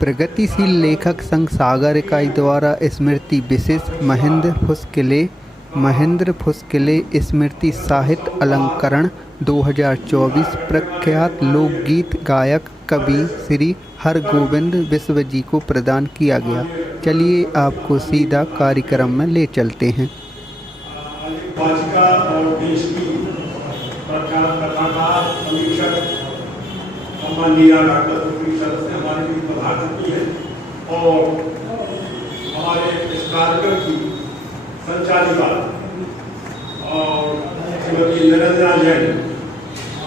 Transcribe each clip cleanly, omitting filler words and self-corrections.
प्रगतिशील लेखक संघ सागर इकाई द्वारा स्मृति विशेष महेंद्र फुसकिले स्मृति साहित्य अलंकरण 2024 प्रख्यात लोकगीत गायक कवि श्री हरगोविंद विश्व जी को प्रदान किया गया। चलिए आपको सीधा कार्यक्रम में ले चलते हैं। हमारे लिए प्रधान होती है और हमारे इस कार्यक्रम की संचालिका और श्रीमती निरंजना जैन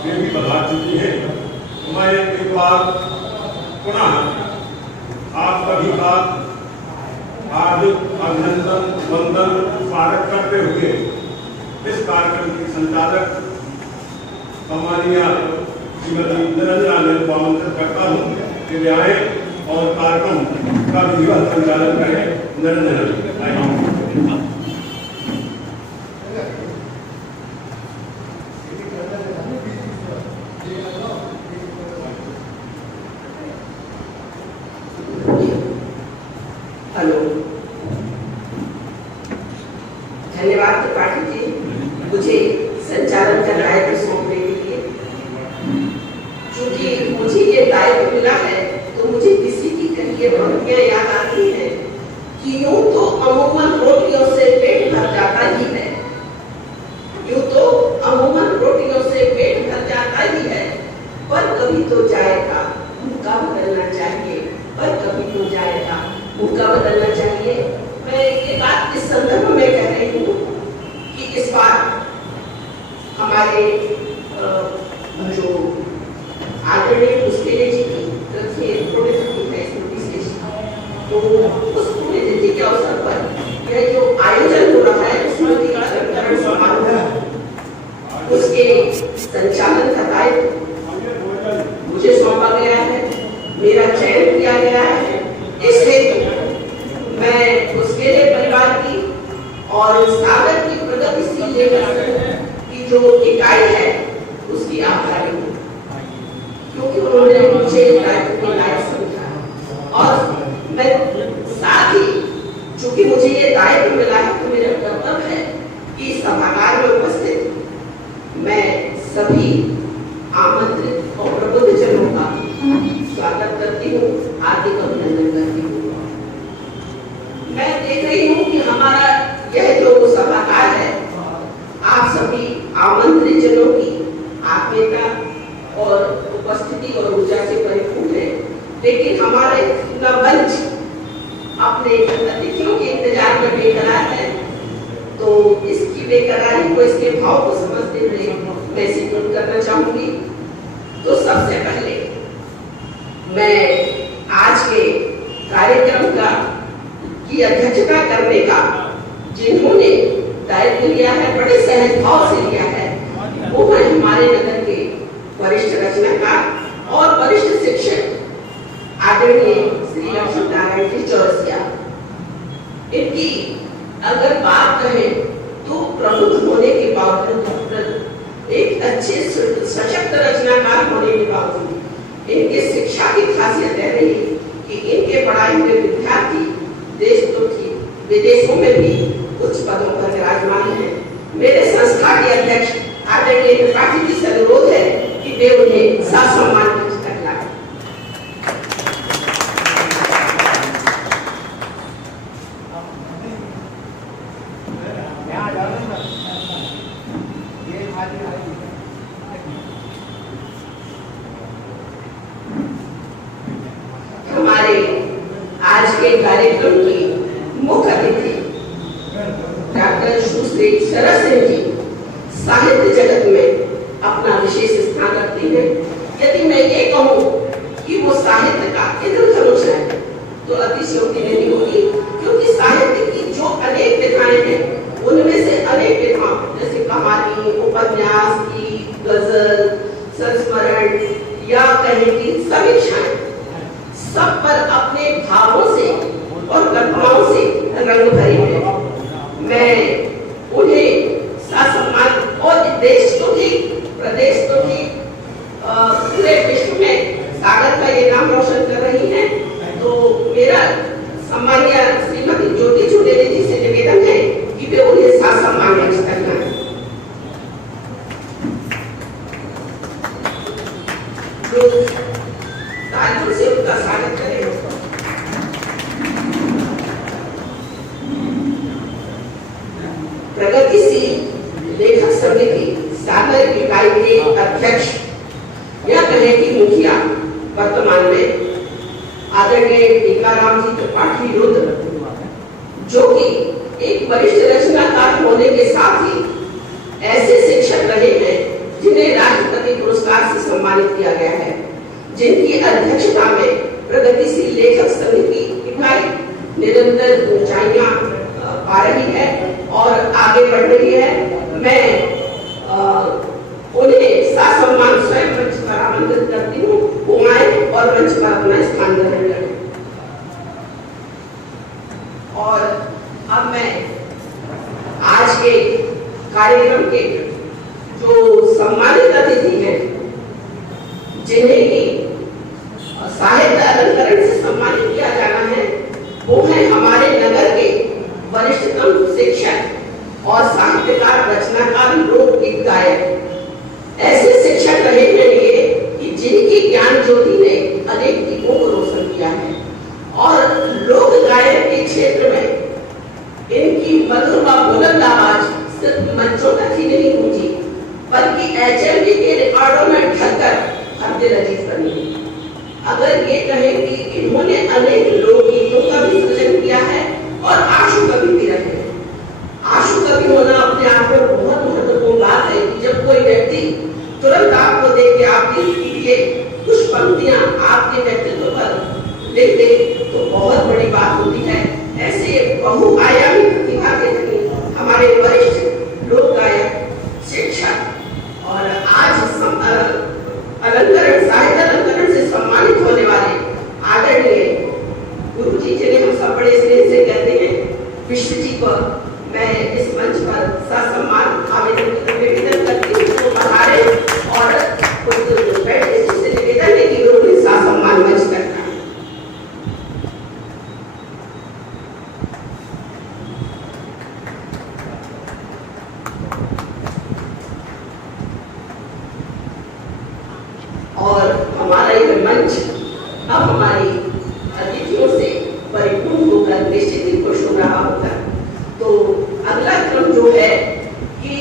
वे भी प्रधान चुकी है। मैं एक बार पुनः आप सभी का हार्दिक अभिनंदन वंदन स्वागत करते हुए इस कार्यक्रम की संचालक सम्मानीय श्रीमती निरंजना जैन को आमंत्रित करता हूँ कि वे आए और कार्यक्रम का विधिवत संचालन करें। निरंजना हेलो, धन्यवाद त्रिपाठी जी मुझे संचालन का दायित्व सौंपने के लिए। क्योंकि मुझे ये दायित्व मिला है तो मुझे किसी की कही पंक्तियां याद आती हैं कि यूं तो अमूमन रोटियों से पेट भर जाता ही है, यूं तो अमूमन रोटियों से पेट भर जाता ही है, पर कभी तो जाएगा मुक्का बदलना चाहिए, पर कभी तो जाएगा मुक्का बदलना चाहिए। मैं ये बात इस संदर्भ में कह रही हूँ कि इस बार हमारे जो आदरणीय फुसकिले जी की पुण्यतिथि है विशेष, तो उस पुण्यतिथि के अवसर पर यह जो आयोजन हो रहा है स्मृति अलंकरण समारोह, उसके संचालन का दायित्व मुझे सौंपा गया है, मेरा चयन किया गया है। इसलिए मैं फुसकिले परिवार की और सागर की प्रगतिशील लेखक की जो इकाई है उसकी आभारी हूँ, क्योंकि उन्होंने मुझे दायित्व के लायक समझा। और मैं साथ ही चूंकि मुझे ये दायित्व मिला है तो मेरा कर्तव्य है कि सभागार में उपस्थित मैं सभी आमंत्रित और प्रबुद्ध जनों का स्वागत करती हूँ, हार्दिक अभिनंदन करती हूँ। मैं देख रही हूँ कि हमारा यह जो सभागार है आप सभी आमंत्रित जनों की आत्मीयता और उपस्थिति और ऊर्जा से परिपूर्ण है, लेकिन हमारे न मंच अपने अतिथियों के इंतजार में बेकरार है, तो इसकी बेकरारी को, इसके भाव को समझते हुए मैं स्वीकृत करना चाहूंगी। तो सबसे पहले मैं आज के कार्यक्रम का की अध्यक्षता करने का जिन्होंने दायित्व लिया है, बड़े सहज भाव से लिया है, वो है हमारे नगर के वरिष्ठ रचनाकार और वरिष्ठ शिक्षक आदरणीय श्री लक्ष्मी नारायण जी चौरसिया। इनकी अगर बात करें तो प्रबुद्ध होने के बावजूद, एक अच्छे सशक्त रचनाकार होने के बावजूद इनके शिक्षा की खासियत है रही कि इनके पढ़ाए हुए विद्यार्थी देश तो ठीक विदेशों में भी उच्च पदों पर विराजमान है। मेरे संस्था के अध्यक्ष आदरणीय त्रिपाठी जी से अनुरोध है कि वे उन्हें ससम्मान तक लाएं। हमारे आज के कार्यक्रम की मुख्य अतिथि डॉक्टर सुश्री शरद सिंह जी साहित्य जगत में अपना विशेष स्थान रखती हैं। यदि मैं ये कहूँ कि वो साहित्य का इंद्रधनुष है तो अतिशयोक्ति नहीं होगी, क्योंकि साहित्य की जो अनेक विधाएं हैं उनमें से अनेक विधाओं जैसे कहानी, उपन्यास की, गजल, संस्मरण या कहें कि समीक्षाएं, सब पर अपने भावों से और कल्पनाओं से रंग भरे हैं। मैं उन्हें ससम्मान और देश तो ठीक, प्रदेश तो ठीक, पूरे विश्व में सागर का ये नाम रोशन कर रही हैं। तो प्रगतिशील लेखक समिति सागर इकाई के अध्यक्ष या कहें कि मुखिया वर्तमान में आदरणीय टीकाराम जी त्रिपाठी रुद्र, जो कि एक वरिष्ठ रचनाकार होने के साथ ही ऐसे शिक्षक रहे हैं जिन्हें राष्ट्रपति पुरस्कार से सम्मानित किया गया है, जिनकी अध्यक्षता में प्रगतिशील लेखक समिति इकाई निरंतर ऊंचाइयां पा रही है और आगे बढ़ रही है। मैं उन्हें ससम्मान स्वयं मंच पर आमंत्रित करती हूँ, वो आए और मंच पर अपना स्थान ग्रहण करें। और अब मैं आज के कार्यक्रम के जो सम्मानित अतिथि हैं, जिन्हें की साहित्य अलंकरण से सम्मानित किया जाना है, वो है हमारे नगर के वरिष्ठतम शिक्षक और साहित्यकार, रचनाकार, लोकगीत गायक। ऐसे शिक्षक रहे हैं ये कि जिनकी ज्ञान ज्योति ने अनेक दीपों को रोशन किया है और लोक गायन के क्षेत्र में इनकी मधुर व बुलंद आवाज सिर्फ मंचों तक ही नहीं गूंजी, बल्कि HMV के रिकॉर्डों में ढलकर हद अजीज बनी। अगर ये कहें कि इन्होंने अनेक लोकगीतों का भी सृजन किया है और आशु कवि भी रहे। आशु कवि होना अपने आप में बहुत महत्वपूर्ण बात है कि जब कोई व्यक्ति तुरंत आपको देख के आपके लिए कुछ पंक्तियां आपके व्यक्तित्व पर लिख दे तो बहुत बड़ी बात होती है। ऐसे बहुआयामी प्रतिभा के धनी हमारे वरिष्ठ लोक गायक, शिक्षक और आज अलंकरण, साहित्य अलंकरण से सम्मानित होने वाले आदरणीय गुरु जी, जिन्हें हम सब बड़े स्नेह से कहते हैं, विश्व जी को मैं इस मंच पर ससम्मान निवेदन करती हूँ तो पधारे और कुछ बैठे से निवेदन है कि गुरु ने ससम्मान मंच करना। और हमारा यह मंच अब हमारी अतिथियों से परिपूर्ण होकर निश्चित ही खुश हो रहा होगा। तो अगला क्रम जो है कि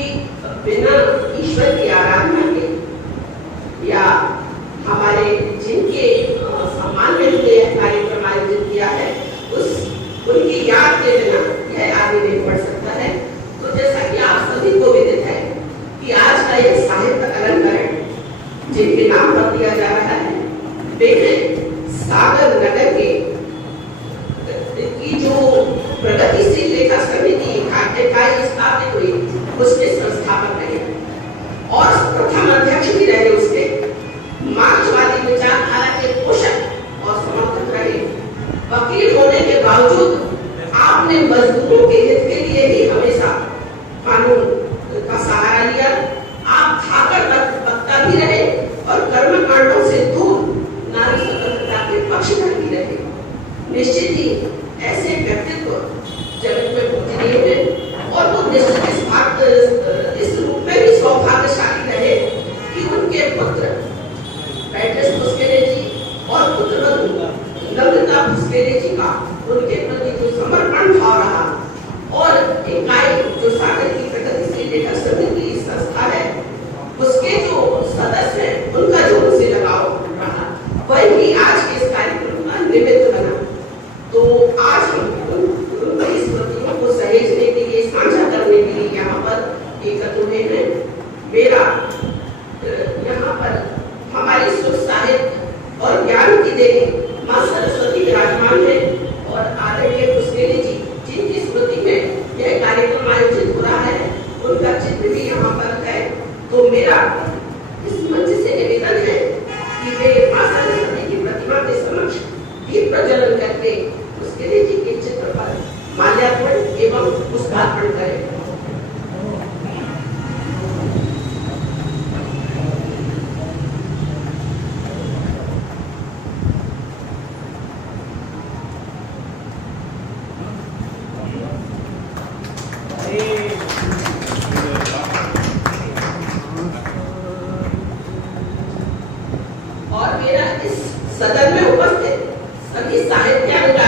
बिना ईश्वर की आराधना के या हमारे जिनके सम्मान में हमने यह कार्यक्रम आयोजित किया है उनकी याद के बिना यह आगे नहीं बढ़ सकता है। तो जैसा कि आप सभी को विदित है कि आज का यह साहित्य अलंकरण जिनके नाम पर दिया जा रहा है, वे हैं सागर नगर के की जो प्रगतिशील लेखक समिति इकाई स्थापित हुई उसके संस्थापक रहे और प्रथम अध्यक्ष भी रहे। उसके मार्क्सवादी विचारधारा के पोषक और समर्थक रहे। वकील होने के बावजूद आपने मजदूरों के हित के लिए ही हमेशा कानून का सहारा लिया। आप थाकर वक्ता भी रहे और कर्मकांडों से दूर नारी स्वतंत्रता के पक्षधर भी रहे। निश्चित ही ऐसे व्यक्तित्व जगत में पूजनीय है और वो निश्चित इस रूप में भी सौभाग्यशाली रहे कि उनके पुत्र पैट्रिस पुस्केरे जी और पुत्रवधू नम्रता पुस्केरे जी का उनके प्रति जो समर्पण भाव रहा और इकाई जो सागर की प्रगतिशील लेखक समिति संस्था है उसके जो सदस्य हैं उनका जो उनसे लगाव रहा वही आज के इस कार्यक्रम का निमित्त बना। तो आज हम उनकी स्मृतियों को सहेजने के लिए, साझा करने के लिए यहाँ पर एकत्र हुए हैं। मेरा यहाँ पर हमारी सुख, साहित्य और ज्ञान की देवी माँ सरस्वती विराजमान है और आदरणीय पुस्केरे जी जिनकी स्मृति में यह कार्यक्रम आयोजित हो रहा है उनका चित्र भी यहाँ पर है। तो मेरा इस मंच से निवेदन है कि वे माँ सरस्वती की प्रतिमा के समक्ष दीप प्रज्वलन करके पुस्केरे जी के चित्र पर माल्यार्पण एवं पुष्पार्पण करें। और मेरा इस सदन में उपस्थित सभी साहित्यानुरागी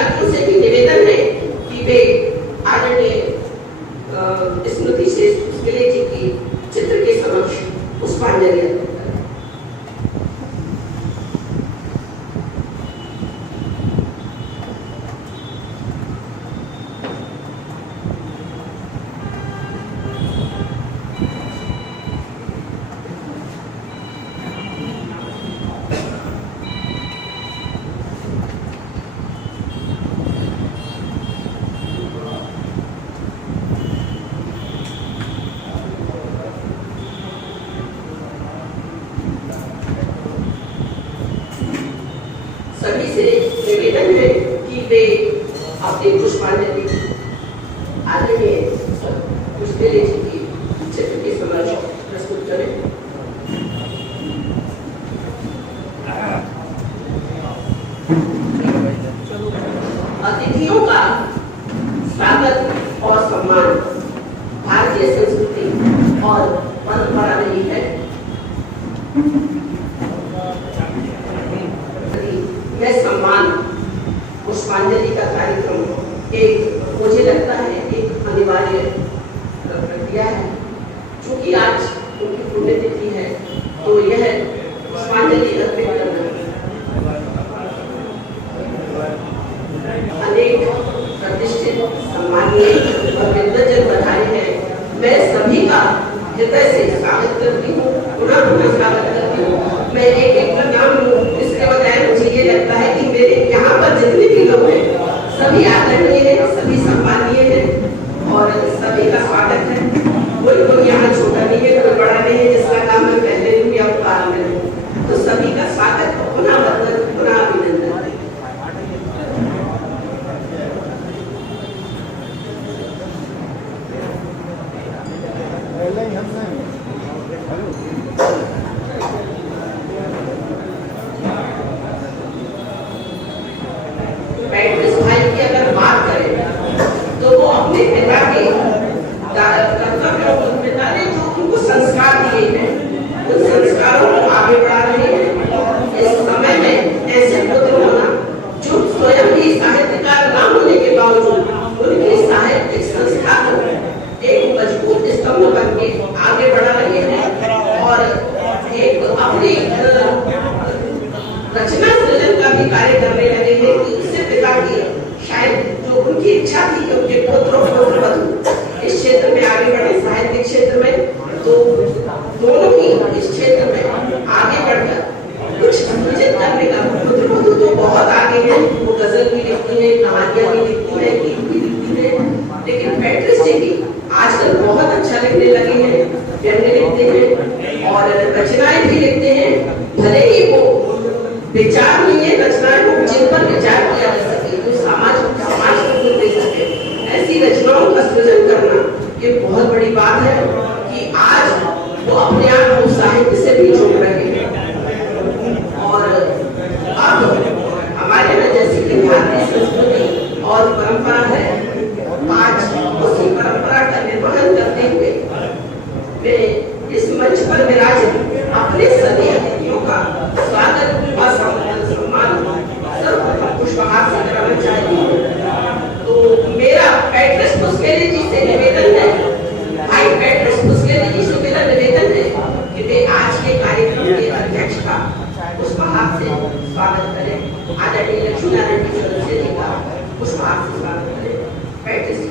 सभी से निवेदन है कि वे अपनी पुष्पांजलि आदरणीय पुष्पेले जी की चित्र के समक्ष प्रस्तुत करें। अतिथियों का स्वागत और सम्मान भारतीय संस्कृति और परंपरा रही है। यह सम्मान पुष्पांजलि का कार्यक्रम एक मुझे लगता है एक अनिवार्य प्रक्रिया है। चूंकि आज उनकी पुण्यतिथि है तो यह पुष्पांजलि अर्पित करना अनेक प्रतिष्ठित सम्मानीय और विद्वजन बधाई है। मैं सभी का हृदय से स्वागत करती हूँ, पुनः स्वागत करती हूँ। मैं एक का नाम लूँ, इसके बजाय मुझे ये लगता है कि मेरे यहाँ पर जितने भी लोग हैं सभी आदरणीय हैं, सभी सम्मानीय हैं और सभी का स्वागत है। कोई यहाँ छोटा नहीं है, कोई बड़ा नहीं है जिसका नाम मैं पहले लूँ या बाद में लूँ। तो सभी का स्वागत, पुनः वंदन, पुनः अभिनंदन। पेट्रिस भाई की अगर बात करें तो वो अपने पिता के कर्तव्यों को पिता ने जो उनको संस्कार दिए हैं उन संस्कारों को आगे बढ़ा रहे हैं। इस समय में ऐसे पुत्र होना जो स्वयं ही साहित्यकार न होने के बावजूद उनकी साहित्यिक संस्था को एक मजबूत स्तंभ बन के आगे बढ़ा रहे हैं और एक अपनी रचना सृजन का भी कार्य करने लगे हैं कि उससे पिता की शायद जो उनकी इच्छा थी कि उनके पुत्र और पुत्रवधू इस क्षेत्र में आगे बढ़े साहित्यिक क्षेत्र में, तो दोनों ही इस क्षेत्र में आगे बढ़कर कुछ सृजित करने का। पुत्रवधू तो बहुत आगे हैं, वो गजल भी लिखती हैं, कहानियां भी लिखती हैं, गीत भी लिखती हैं, लेकिन पेट्रिस जी भी आजकल बहुत अच्छा लिखने लगे हैं, व्यंग्य लिखते हैं और रचनाएं भी लिखते हैं। भले ही वो विचार नहीं है रचनाएं हो जिन पर विचार किया जा सके, तो समाज को दे सके, ऐसी रचनाओं का सृजन करना ये बहुत बड़ी बात है कि आज वो अपने आप को साहित्य से भी जोड़ रहे हैं। और अब हमारे में जैसी कि भारतीय संस्कृति और परंपरा है, आज उसी परंपरा का निर्वहन करते हुए वे इस मंच पर विराजित अपने सभी अतिथियों का स्वागत और सम्मान सर्वप्रथम पुष्पहार से कराना चाहती हूँ। तो मेरा पेट्रिस पुष्पेले जी से निवेदन है, भाई पेट्रिस पुष्पेले जी से मेरा निवेदन है कि वे आज के कार्यक्रम के अध्यक्ष का पुष्पहार से स्वागत करें। आदरणीय लक्ष्मीनारायण जी सदस्य जी का पुष्पहार से स्वागत करें। पेट्रिस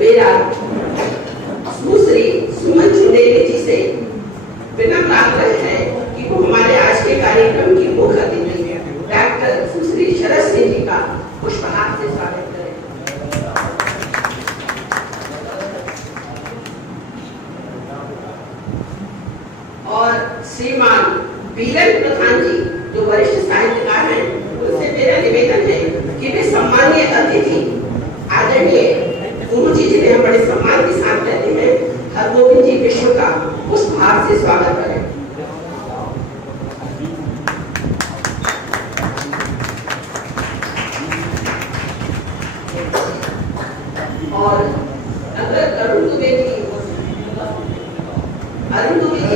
मेरा सुश्री सुमन चुंडेली जी से विनम्र आग्रह है कि वो हमारे आज के कार्यक्रम की मुख्य अतिथि डॉक्टर सुश्री शरद सिंह जी का पुष्पहार से स्वागत करें। और श्रीमान बीरन प्रधान जी जो वरिष्ठ साहित्यकार हैं, उनसे मेरा निवेदन है कि वे सम्मानीय अतिथि आदरणीय गुरु जी जिन्हें हम बड़े सम्मान के साथ कहते हैं, हरगोविंद जी विश्व का पुष्पहार से स्वागत करें। और अगर अरुण दुबे जी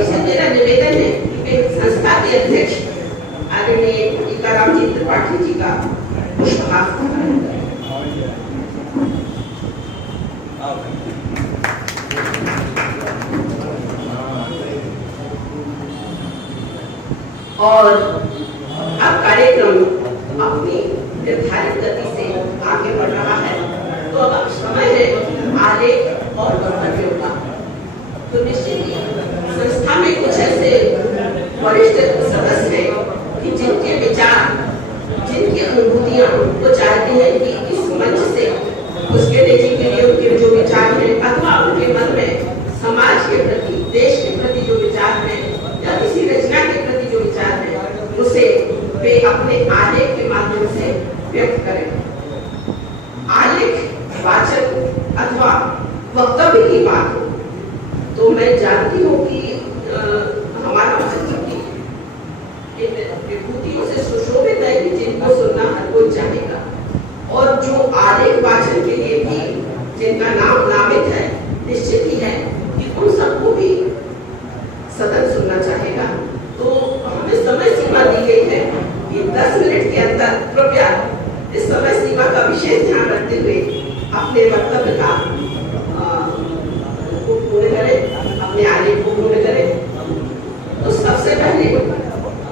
से मेरा निवेदन है कि वे संस्था के अध्यक्ष आदरणीय टीकाराम जी त्रिपाठी जी का पुष्पहार करें। और अब कार्यक्रम अपनी निर्धारित गति से आगे बढ़ रहा है, तो अब समय है आलेख और वक्तव्यों का। तो निश्चित ही संस्था में कुछ ऐसे वरिष्ठ सदस्य हैं कि जिनके विचार, जिनकी अनुभूतियां वो चाहते हैं कि अपने आलेख के माध्यम से व्यक्त करें। आलेख वाचन अथवा वक्तव्य की बात हो तो मैं जानती हूँ कि हमारा बच्चों की इन विभूतियों से सुशोभित है कि जिनको सुनना हर कोई चाहेगा, और जो आलेख वाचन के लिए भी जिनका नाम नामित है, निश्चित ही है कि उन सबको भी सदन सुनना चाहेगा। तो हमें समय सीमा दी गई है कि 10 मिनट के अंदर कृपया इस समय सीमा का विशेष ध्यान रखते हुए अपने वक्तव्य का पूर्ण करें, अपने आलेख को पूर्ण करें। तो सबसे पहले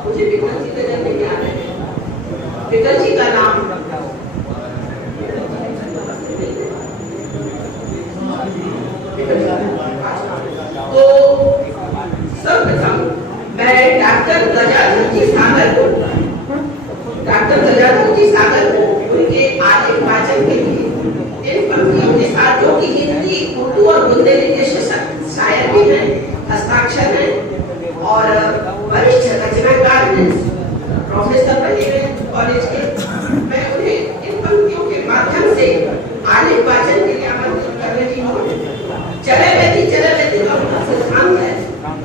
मुझे विकल जी नजर नहीं आ रहे हैं। विकल जी का नाम तो सर्वप्रथम मैं डॉक्टर गजानन जी सागर को उनके आलेख वाचन के लिए इन पंक्तियों के साथ, जो कि हिंदी, उर्दू और बुंदेली के शायर भी हैं, हस्ताक्षर हैं और वरिष्ठ रचनाकार हैं, प्रोफेसर रहे हैं कॉलेज के, मैं उन्हें इन पंक्तियों के माध्यम से आलेख वाचन के लिए आमंत्रित कर रही हूँ। चले बेटी का उनका सिद्धांत है,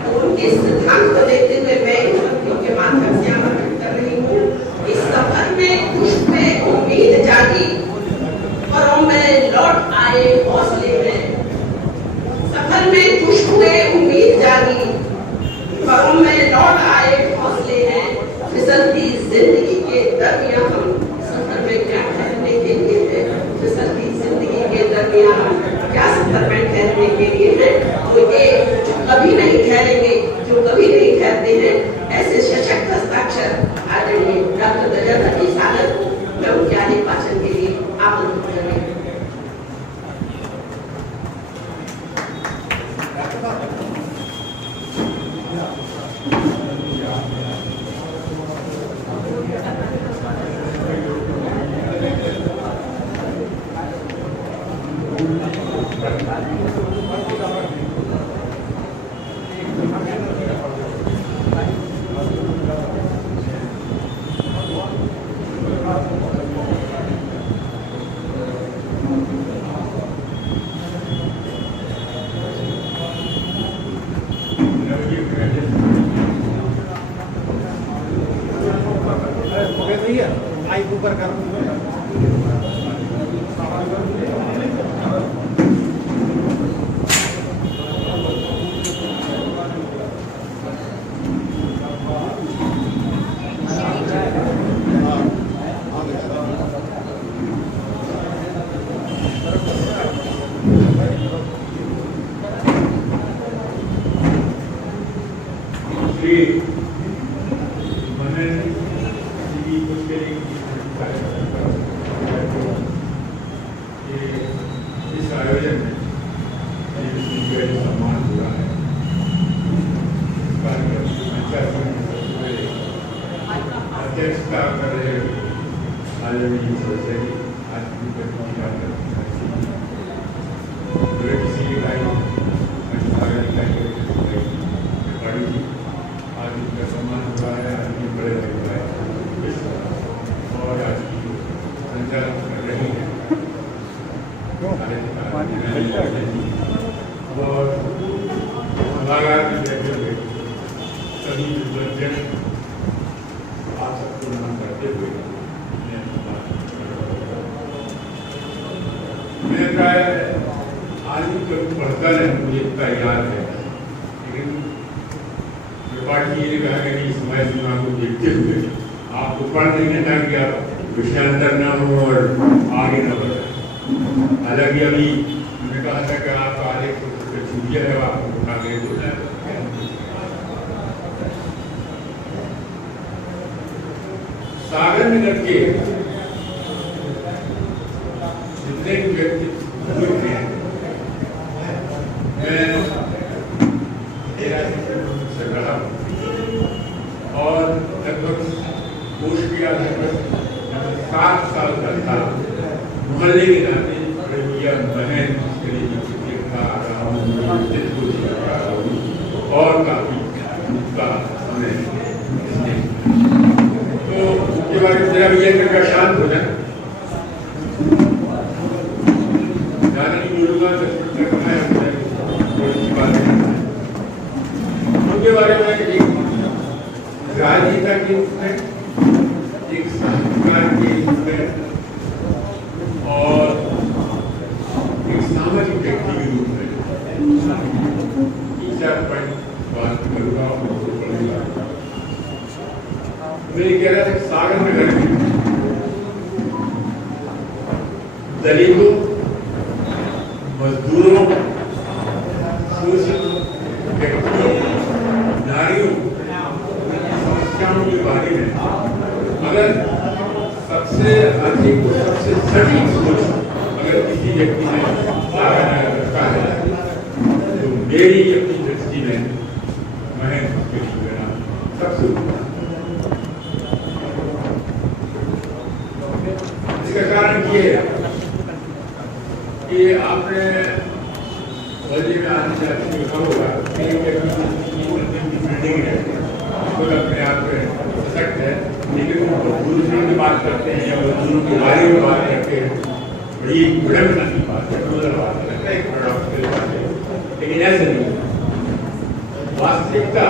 तो उनके सिद्धांत को देखते हुए मैं इन पंक्तियों के माध्यम से आमंत्रित कर रही हूँ। इस सफर में पुष्प में उम्मीद जागी, परों में लौट आए हौसले में। सफर में पुष्प में उम्मीद जागी, परों में लौट आए हौसले हैं। फिसलती जिंदगी के दरमियान हम सफर में क्या ठहरने के लिए है, फिसलती जिंदगी के दरमियान क्या सफर में ठहरने के लिए है। तो ये जो कभी नहीं ठहरेंगे, जो कभी नहीं ठहरते हैं, ऐसे सशक्त हस्ताक्षर आदरणीय डॉक्टर गजानन जी सागर को मैं उनके आलेख वाचन के लिए आमंत्रित कर रही हूँ। इस आयोजन में सम्मान हुआ है, अध्यक्षता कर रहे आदरणीय सदस्य आज की किसी इकाई आज इनका सम्मान हुआ है, आज की बड़े हुआ है और आज की संचालन कर रही है और सभागार में बैठे हुए सभी विद्वान आप सबको नमन करते हुए मैं प्राय आज भी कभी पढ़ता नहीं, मुझे इतना याद है, लेकिन त्रिपाठी जी ने कहा कि समय सीमा को देखते हुए आपको पढ़ देंगे ताकि आप विषयांतर न हो और आगे न बढ़े। हालांकि अभी मैंने कहा था कि आप आलेख छूटिया है, आपको उठा के बोलना है। सागर नगर के जितने व्यक्ति हुए हैं, मैं से खड़ा हूँ और लगभग कोश किया, लगभग 7 साल का था। मोहल्ले के नाते भैया बहन और काफी का समय तो उसके बाद बेटा विजेंद्र का शांत हो जाए, ज़्यादा नहीं बोलूँगा, 10 मिनट तक मैं उनकी बातें करना है। उनके बारे में एक राजनेता के रूप में, एक संस्कार के रूप में और एक सामाजिक व्यक्ति के रूप में 3-4 पॉइंट बात करूँगा और बोलूँगा। मैं कह रहा था सागर नगर में दलितों, मजदूरों, शोषित व्यक्तियों, नारियों समस्याओं के बारे में अगर सबसे अधिक और सबसे सटीक सोच अगर किसी व्यक्ति ने रखा है तो मेरी अपनी दृष्टि में मैं उसके लिए सबसे इसका कारण ये है कि आपने बजे में आने जाते देखा होगा बिल्डिंग है, खुद अपने आप में सशक्त है, लेकिन मजदूरों की बात करते हैं या मजदूरों के बारे में बात करते हैं, बड़ी विडम्बना की बात है, लगता है एक पैराडॉक्स बात है, लेकिन ऐसे नहीं। वास्तविकता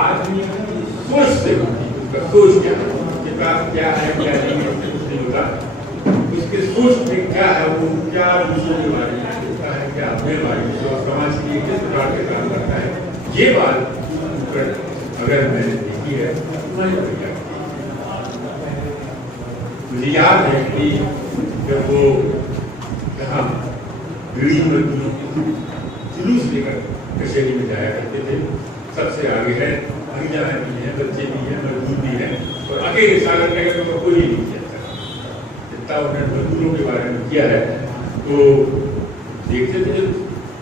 आदमी की सोच से होती है, उसका सोच क्या है, उसके पास क्या है क्या नहीं है, उससे कुछ नहीं होता। उसके सोच में क्या है, वो क्या दूसरों के बारे में सोचता है, क्या अपने बारे में, समाज के लिए किस प्रकार के काम करता है, ये बात अगर मैंने देखी है मुझे याद है कि जब वो यहाँ बीड़ी मजदूरों की जुलूस लेकर कचहरी में जाया करते थे, सबसे आगे है, महिलाएं भी हैं, बच्चे भी हैं, मजदूर भी हैं, और अकेले सागर नगर में कोई नहीं किया जितना उन्होंने मजदूरों के बारे में किया है। तो देखते थे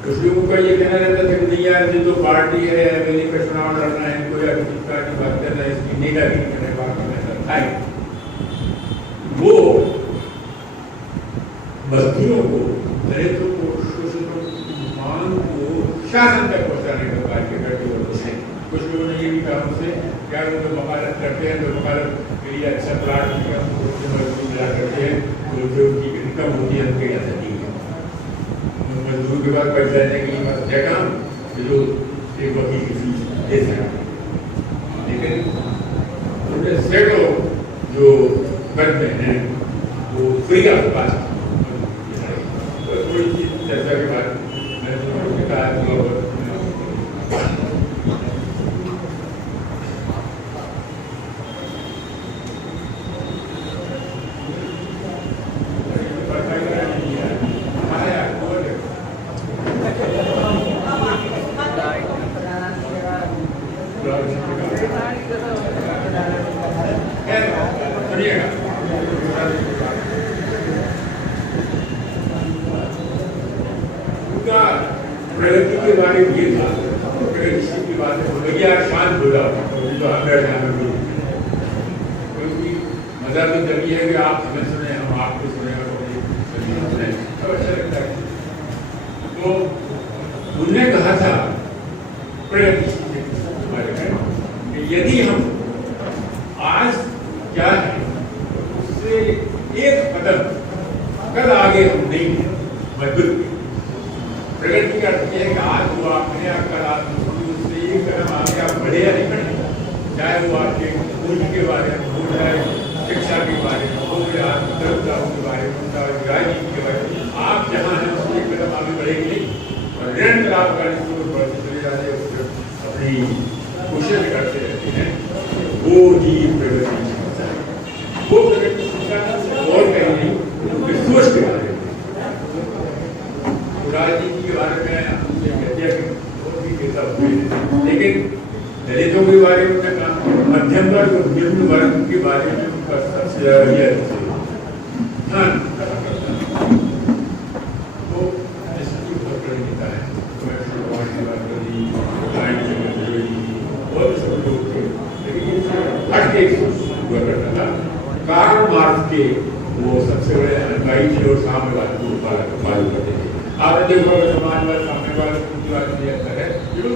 कुछ लोगों का ये कहना रहता था कि नहीं यार ये तो पार्टी है, मेरी का चुनाव लड़ना है, कोई अधिकार की बात करना है, इसकी नेतागिरी करने का करना है। वो मजदूरों को, दलितों को, शोषितों की मांग को शासन तक पहुंचाने का कार्य करते होते हैं। कुछ लोगों ने ये भी कहा मुझसे क्या वो वकालत करते हैं, तो वकालत के लिए अच्छा प्लाट मिला करते हैं, तो जो उनकी इनकम होती है उनके यहाँ से नहीं है। मजदूर के बाद पैसा लेने के लिए बस क्या काम जो एक वकील की फीस दे सकते, लेकिन उनके सैकड़ों जो करते हैं वो फ्री ऑफ कॉस्ट। थोड़ी सी चर्चा के बाद मैंने कहा प्रगति के बारे में ये था, प्रगति की बात है, शांत हो जाओ तो क्योंकि मजा भी तभी है कि आप हमें सुने, हम आपको सुने, तो अच्छा लगता है। तो उन्होंने कहा था प्रगति कि यदि हम आज क्या है उससे एक कदम कल आगे हम नहीं हैं मजबूत। प्रगति का अर्थ यह है कि आज वो आपने कल आप उससे एक कदम आगे आप बढ़े या नहीं बढ़े, चाहे वो आपके मूल्य के बारे में हो, चाहे शिक्षा के बारे में हो, या धर्मताओं के बारे में, राजनीति के बारे में, आप जहाँ हैं उससे एक कदम आगे बढ़ेंगे नहीं और निरंतर आप बढ़ते चले जाते हैं, अपनी कोशिश करते रहते हैं, वो ही प्रगति क्षमता है। वो प्रगति क्षमता और कहीं नहीं, सोच के बारे में, राजनीति के बारे में लेकिन दलितों के बारे में मध्यम वर्ग और निम्न वर्ग के बारे में उनका सबसे ध्यान तो इसकी प्रतियोगिता है। और सब लोग थे, लेकिन हट के हुआ करता था। कार्ल मार्क्स के वो सबसे बड़े अनुयायी थे और साम्यवाद को पालन करते थे। आपने देखा समाजवाद, साम्यवाद, पूंजीवाद में अंतर है, ये लोग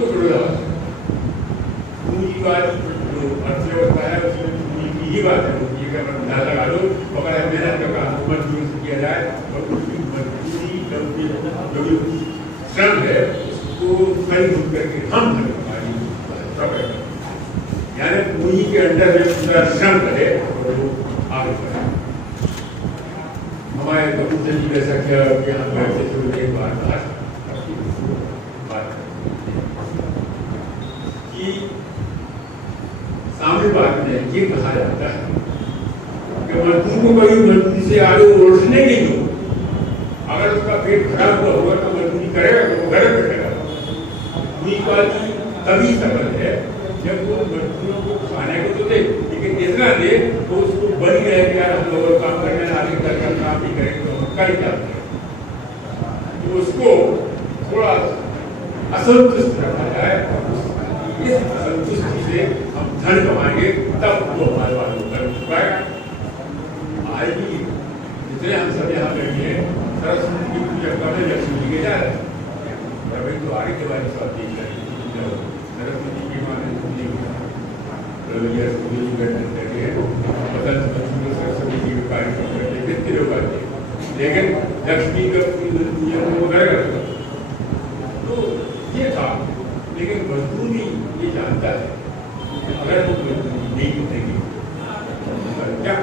पूंजीवाद जो अर्थव्यवस्था है उसमें पूंजी की ही बात है, के अंदाजा लगा लो, अगर मेहनत का काम मजदूर से किया जाए और उसकी मजदूरी जो भी श्रम है उसको खरीद करके हम हमारी यानी पूंजी के अंदर में पूरा श्रम करे और वो आगे बढ़े। हमारे कबूतर जी जैसा क्या यहाँ बैठते थे एक बार कि सामने बात में ये कहा जाता है कि मजदूर को कभी मजदूरी से आगे उड़ने नहीं दो, अगर उसका पेट खराब हुआ होगा तो मजदूरी करेगा तो वो गलत करेगा। पूंजीवादी तभी सफल है जब वो मजदूरों को खाने को तो दे, लेकिन इतना दे तो उसको बनी रहे कि यार हम लोग काम करने आगे कर काम भी करेंगे तो हम कर क्या तो उसको थोड़ा असंतुष्ट रखा जाए। इस असंतुष्टि से हम धन कमाएंगे तब वो हमारे वालों कर पाएगा। आज भी जितने हम सब यहाँ बैठे हैं सरस्वती की पूजा करने लक्ष्मी जी के जा रहे हैं, अभी तो आगे के बारे में सब देख रहे हैं। सरस्वती की माने सरस्वती जी का कार्यक्रम करते कितने लोग आते हैं, लेकिन लक्ष्मी का पूजा वगैरह तो ये था। लेकिन मजदूर भी ये जानता है अगर वो मजदूरी नहीं करेंगे क्या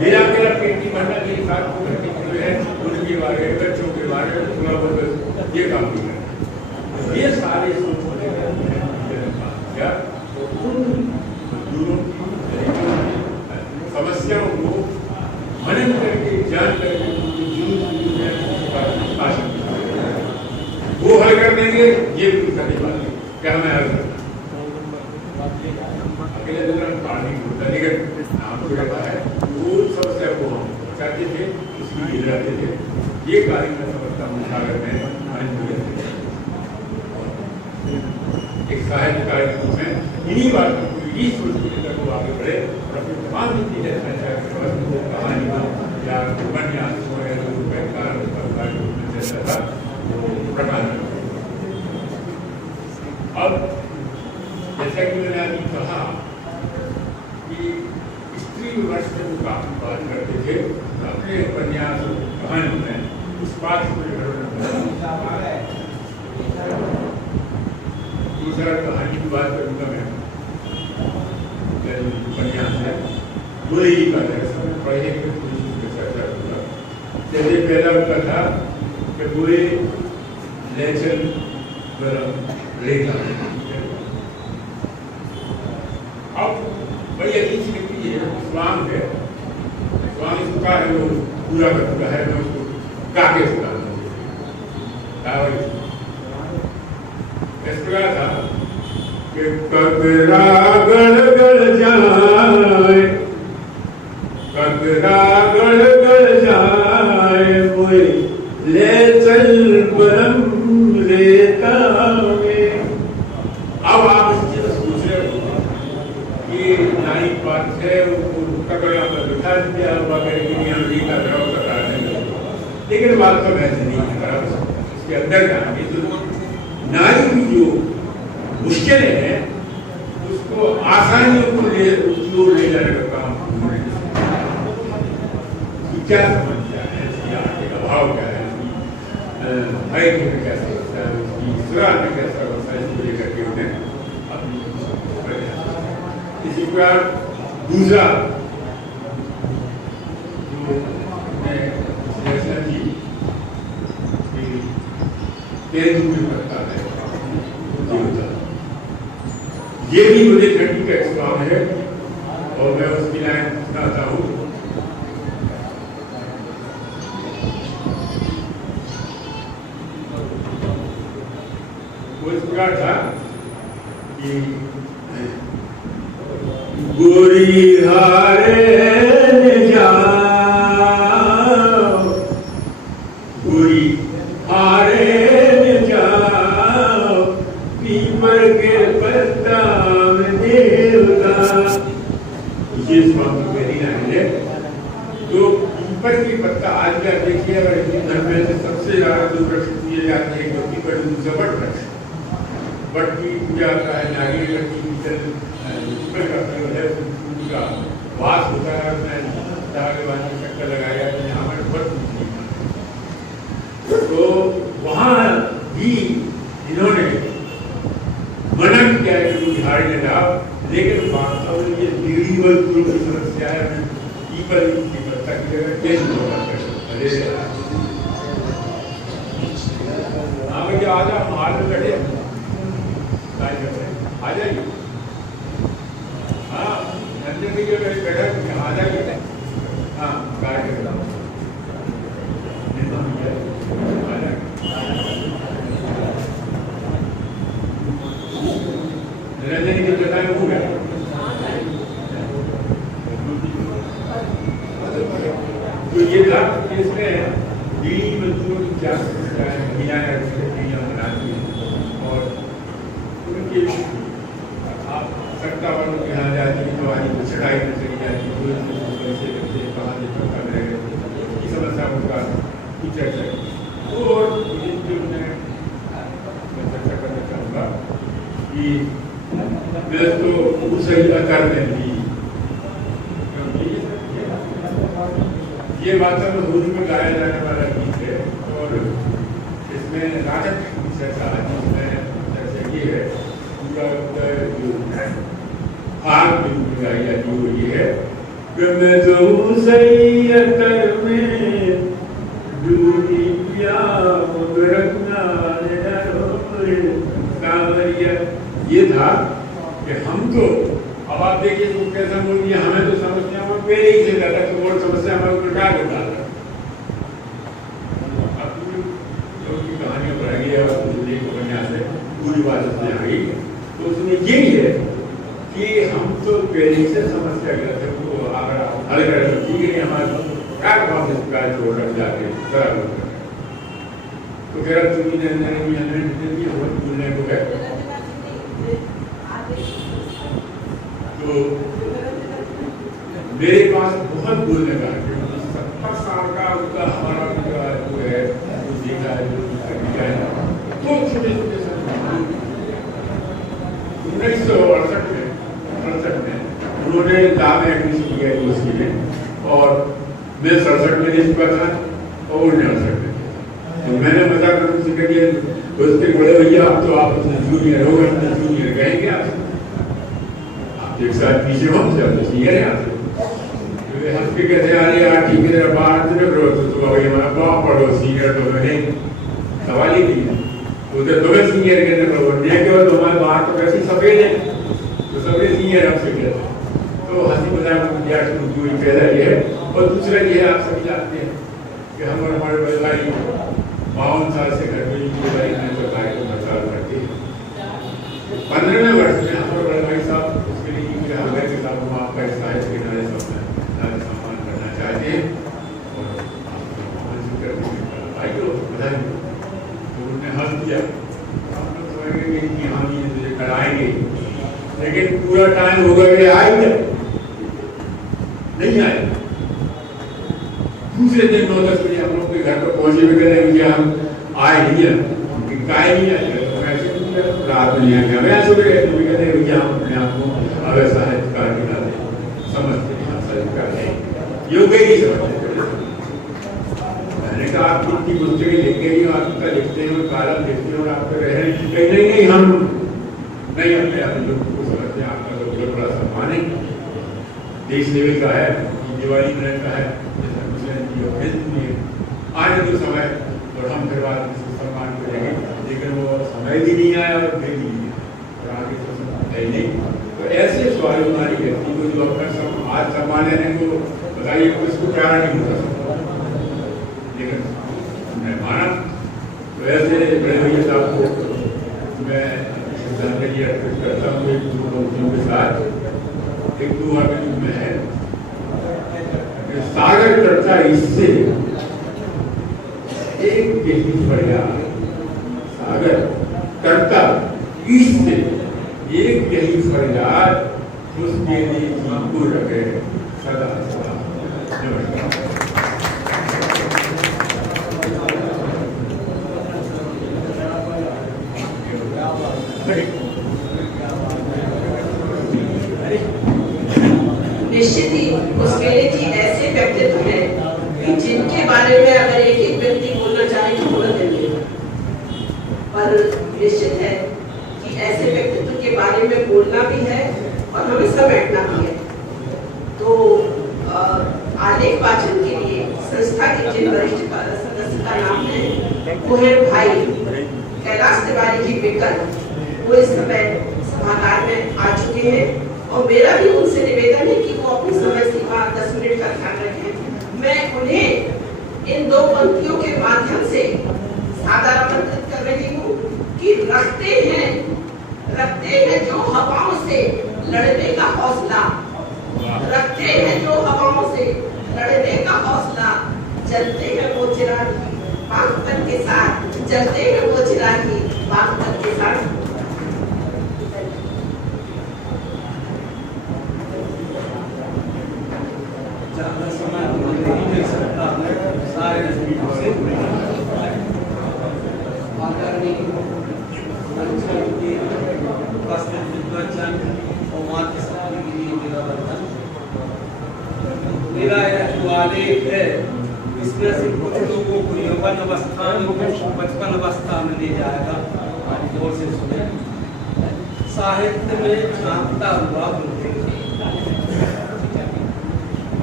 मेरा पेट की भरना मेरे साथ जो है उनके बारे में बच्चों के बारे में थोड़ा बहुत ये काम भी करना। ये सारे सोच मजदूरों की समस्याओं को मनन करके जान करके वो हल कर देंगे, ये भी करने वाले क्या मैं हल करना अकेले दूसरा पानी होता लेकिन नाम तो रहता है वो समस्या को हम चाहते थे उसकी गिराते थे। ये कार्य में समझता हूँ सागर में एक साहित्य कार्यक्रम में इन्हीं बातों को इन्हीं सोच के तक वो आगे बढ़े और अपनी तमाम नीति कहानी या उपन्यास जैसा था प्रकाश। अब जैसा कि मैंने अभी कहा कि स्त्री विमर्श में वो काफी बात करते थे अपने उपन्यास कहानी में उस बात को दूसरा कहानी की बात करूंगा मैं उपन्यास है बुरे ही का पढ़ने की चर्चा करूंगा। जैसे पहला उनका था कि बुरे लेचन रेखा। अब बड़ी अजीब सी व्यक्ति है स्वांग है, स्वांग इसका है वो पूरा कर चुका है, मैं उसको काके सुना इस प्रकार था कि ककरा गड़ गड़ जाए, ककरा गड़ गड़ जाए मोए ले चल परम रेता में। अब आप इस चीज सोच रहे हो कि नाई बात है वो ककड़ा पर बिठा दिया का द्रव का कारण, लेकिन बात तो वैसे नहीं है। इसके अंदर जाएंगे तो नारी की जो मुश्किलें हैं उसको आसानी को उसकी ओर ले जाने का काम क्या समस्या है, इसकी आगे का भाव क्या है, भय में क्या समस्या है, उसकी सुराह में क्या समस्या है, इसको लेकर के उन्हें अपनी इसी प्रकार दूसरा जो करता है ये भी मुझे घंटी का एक्सप्लान है और मैं उसकी लाइन सुनाता हूँ। वो इस प्रकार था कि गोरी हारे जाओ, गोरी हारे जाओ, पीपल के पत्ता में देवता। ये स्वामी मेरी लाइन है। तो पीपल की पत्ता आज भी आप देखिए, अगर हिंदू धर्म में से सबसे ज्यादा जो वृक्ष दिए जाते हैं जो पीपल जबट वृक्ष, बट की पूजा होता है, नारियल की पीपल का प्रयोग है, उनका वास होता है। मैं के बाद में चक्कर लगाया तो यहाँ पर बहुत तो वहाँ भी इन्होंने मना किया है कि बिहार के लाभ, लेकिन वास्तव में ये नीरीवल की समस्या है। पीपल की पत्ता की जगह केस हाँ भैया आ जाओ, हाल में बैठे आ जाइए। हाँ नंदन भैया बैठा आ जाइए। हाँ गाय के खिलाफ निरंजन की जगह हो गया। तो ये था कि इसमें बीड़ी मजदूरों की क्या बनाती है और उनकी आप सत्ता वालों के यहाँ जाती है तो आज चढ़ाई में चली जाती है, कहाँ से चौका रह गए, ये समस्या उनका की चर्चा की। और जो मैं चर्चा करना चाहूँगा कि मैं तो सही कर देंगी ये बात में होली में गाया जाने वाला गीत है और इसमें नाटक चर्चा ये है पूरा जो भाग में गाई जाती है वो ये है कि मैं तो सही कर में दूरी पिया ये था कि हम तो अब आप देखिए तो कैसा बोल दिया, हमें तो समस्या में पहले ही से लगा तो और समस्या हमारे ऊपर क्या होता है। अब की कहानियां पढ़ाई है और उपन्यास है पूरी बात उसने आई तो उसमें यही है कि हम तो पहले से समस्या करते हैं वो अगर हल कर ठीक है हमारे क्या वापस का छोड़ रख जाके तो फिर अब तुम्हें बोलने को है तो मेरे पास बहुत बोलने का 70 साल का उनका हमारा जो है जो देखा है जो है तो छोटे छोटे 1968 में उन्होंने दाम एडमिशन किया यूनिवर्सिटी में और मैं 67 में दे चुका था और उन्हें 68 में तो मैंने मजाक कर उनसे कह दिया बोलते बड़े भैया अब तो आप जूनियर हो गए, जूनियर कहेंगे आप एक साथ पीछे हम तो सीनियर है आपसे हम भी कहते अरे यार ठीक है बाहर तो अभी हमारा बाप पढ़ो सीनियर तो नहीं सवाल ही नहीं है उधर दो सीनियर के अंदर केवल हमारे बाहर तो वैसे सफेद है तो सफेद सीनियर आपसे कहते तो हंसी मजाक विद्यार्थी जो पहला ये है और दूसरा ये है आप सभी जानते हैं कि हमारे बड़े भाई 52 साल से घर में तो भाई को बचाव करते हैं 15वें वर्ष में हमारे बड़े भाई साहब उसके लिए हमारे के साथ हम आपका साहित्य किनारे सम्मान करना चाहते हैं और भाई को बधाई तो उन्होंने हल किया हम लोग समझेंगे कि हम ये तुझे कराएंगे लेकिन पूरा टाइम होगा कि आए नहीं आए दूसरे दिन 9-10 बजे हम लोग के घर पर पहुंचे हुए कहते हैं हम आए नहीं है गाय नहीं आए रात में नहीं आ गया मैं सुबह कहते हैं भैया हम अपने आप को अवैध साहित्यकार के नाते समझते हैं हम साहित्यकार हैं योग ही समझते मैंने कहा आप कितनी पुस्तकें लिखते हैं आपका लिखते हैं कालम लिखते हैं और आपका रह रहे नहीं हम नहीं अपने आप लोग को समझते हैं आपका तो बहुत बड़ा सम्मान है देश लेवल का है दिवाली मनाने का है आने तो समय और हम फिर बाद में सम्मान करेंगे लेकिन वो समय भी नहीं आया और फिर भी नहीं और आगे तो है नहीं तो ऐसे स्वाभिमानी व्यक्ति को जो अपना आज सम्मान लेने को बताइए उसको प्यारा नहीं होता सकता लेकिन मैं माना तो ऐसे बड़े भैया साहब को मैं श्रद्धांजलि अर्पित करता हूँ एक दो लोगों के साथ एक दो में है सागर चर्चा इससे एक यही फरियाद सागर करता इससे एक यही फरियाद उसके लिए को रखे सदा सदा नमस्कार। निश्चित ही भोसलेले जी ऐसे व्यक्तित्व हैं कि जिनके बारे में अगर एक एक व्यक्ति बोलना चाहे तो बोल देंगे, पर निश्चित है कि ऐसे व्यक्तित्व के बारे में बोलना भी है और हमें समेटना भी है। तो आलेख वाचन के लिए संस्था के जिन वरिष्ठ सदस्य का नाम है वो है भाई कैलाश तिवारी जी बेकर। वो इस समय सभागार में आ चुके हैं और मेरा भी उनसे निवेदन है कि वो अपनी समय सीमा 10 मिनट का ध्यान रखें। मैं उन्हें इन दो पंक्तियों के माध्यम से सादर आमंत्रित कर रही हूँ कि रखते हैं जो हवाओं से लड़ने का हौसला, रखते हैं जो हवाओं से लड़ने का हौसला, चलते हैं वो चिरागी बागपन के साथ, चलते हैं वो चिरागी बागपन के साथ। ज्यादा समय नहीं ले सकता है सारे आदरणीय उपस्थित विद्वजन और मातृ सभी के लिए मेरा वंदन। मेरा यह जो आलेख है इसमें से कुछ लोगों को यौवन अवस्था में, कुछ बचपन अवस्था में ले जाएगा। आज जोर से सुने। साहित्य में झांकता हुआ बुंदेली।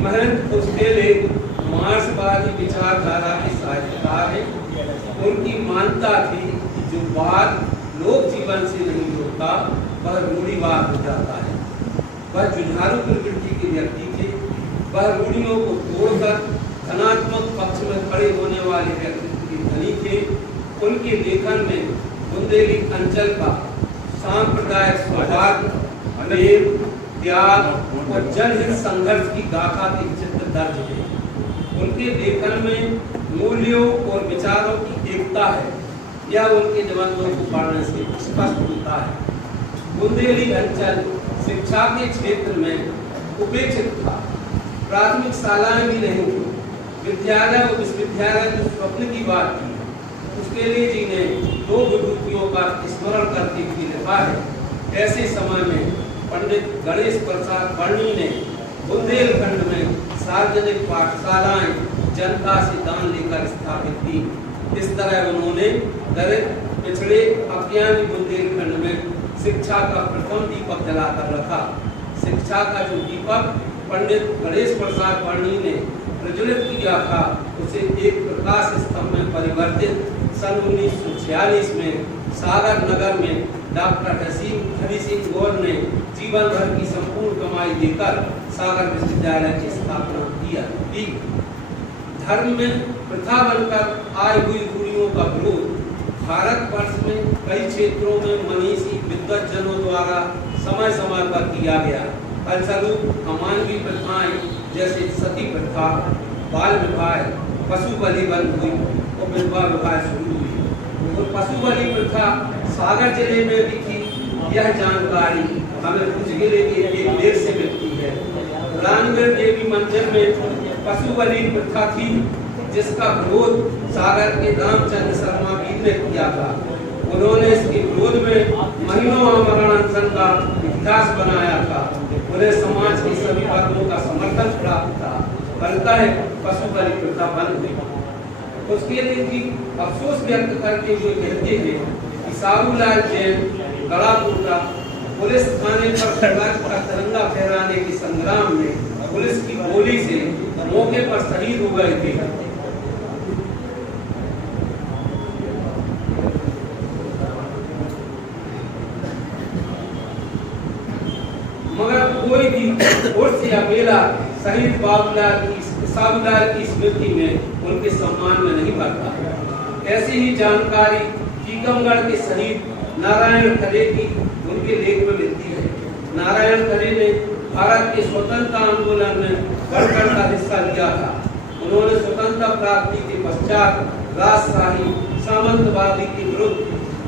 महंत भोसलेले मार्क्सवादी विचारधारा के साहित्यकार हैं। उनकी मान्यता थी कि जो बात लोक जीवन से नहीं जुड़ता वह रूढ़िवाद हो जाता है। वह जुझारू प्रवृत्ति के व्यक्ति थे। वह रूढ़ियों को तोड़कर धनात्मक पक्ष में खड़े होने वाले व्यक्तित्व के धनी थे। उनके लेखन में बुंदेली अंचल का सांप्रदायिक सौहार्द, प्रेम, त्याग और जनहित संघर्ष की गाथा के चित्र दर्ज है। उनके लेखन में मूल्यों और विचारों की एकता है। यह उनके निबंधों को पढ़ने से स्पष्ट होता है। बुंदेली अंचल शिक्षा के क्षेत्र में उपेक्षित था। प्राथमिक शालाएं भी नहीं थी। विद्यालय और विश्वविद्यालय के स्वप्न की बात थी। भोसलेले जी ने दो विभूतियों का स्मरण करते हुए लिखा है। ऐसे समय में पंडित गणेश प्रसाद वर्णी ने बुंदेलखंड में सार्वजनिक पाठशालाएं जनता से दान लेकर स्थापित की। इस तरह उन्होंने दलित, पिछड़े, अज्ञानी बुंदेलखंड में शिक्षा का प्रथम दीपक जलाकर रखा। शिक्षा का जो दीपक पंडित गणेश प्रसाद वर्णी ने प्रज्वलित किया था उसे एक प्रकाश स्तंभ में परिवर्तित सन 1946 में सागर नगर में डॉक्टर हरी सिंह गौर ने जीवन भर की संपूर्ण कमाई देकर सागर विश्वविद्यालय की स्थापना की। धर्म में प्रथा बनकर आई हुई रूढ़ियों का विरोध भारतवर्ष में कई क्षेत्रों में मनीषी विद्वज्जनों द्वारा समय समय पर किया गया। फलस्वरूप अमानवीय प्रथाएं जैसे सती प्रथा, बाल विवाह, पशु बलि बंद हुई और विधवा विवाह शुरू हुई। तो पशु बलि प्रथा सागर जिले में भी थी। यह जानकारी हमें भुज जिले के एक लेख से मिलती है। रानगढ़ देवी मंदिर में पशु बलि प्रथा थी जिसका विरोध सागर के रामचंद्र शर्मा वीर ने किया था। उन्होंने इसके विरोध में महीनों आमरण अनशन का इतिहास बनाया था। उन्हें समाज के सभी वर्गों का समर्थन प्राप्त था। फलतः पशु बलि प्रथा बंद हुई। उसके लिए भी अफसोस व्यक्त करते हुए कहते हैं कि साहूलाल जैन गड़ापुर का पुलिस थाने पर स्वराज का तिरंगा फहराने के संग्राम में पुलिस की गोली से मौके पर शहीद हो गए थे। मगर कोई भी उर्स या मेला शहीद साहूलाल की स्मृति में उनके सम्मान में नहीं बढ़ता। ऐसी ही जानकारी टीकमगढ़ के शहीद नारायण खरे की उनके लेख में मिलती है। नारायण खरे ने भारत के स्वतंत्रता आंदोलन में बढ़-बढ़ का हिस्सा लिया था। उन्होंने स्वतंत्रता प्राप्ति के पश्चात राजशाही सामंतवादी के विरुद्ध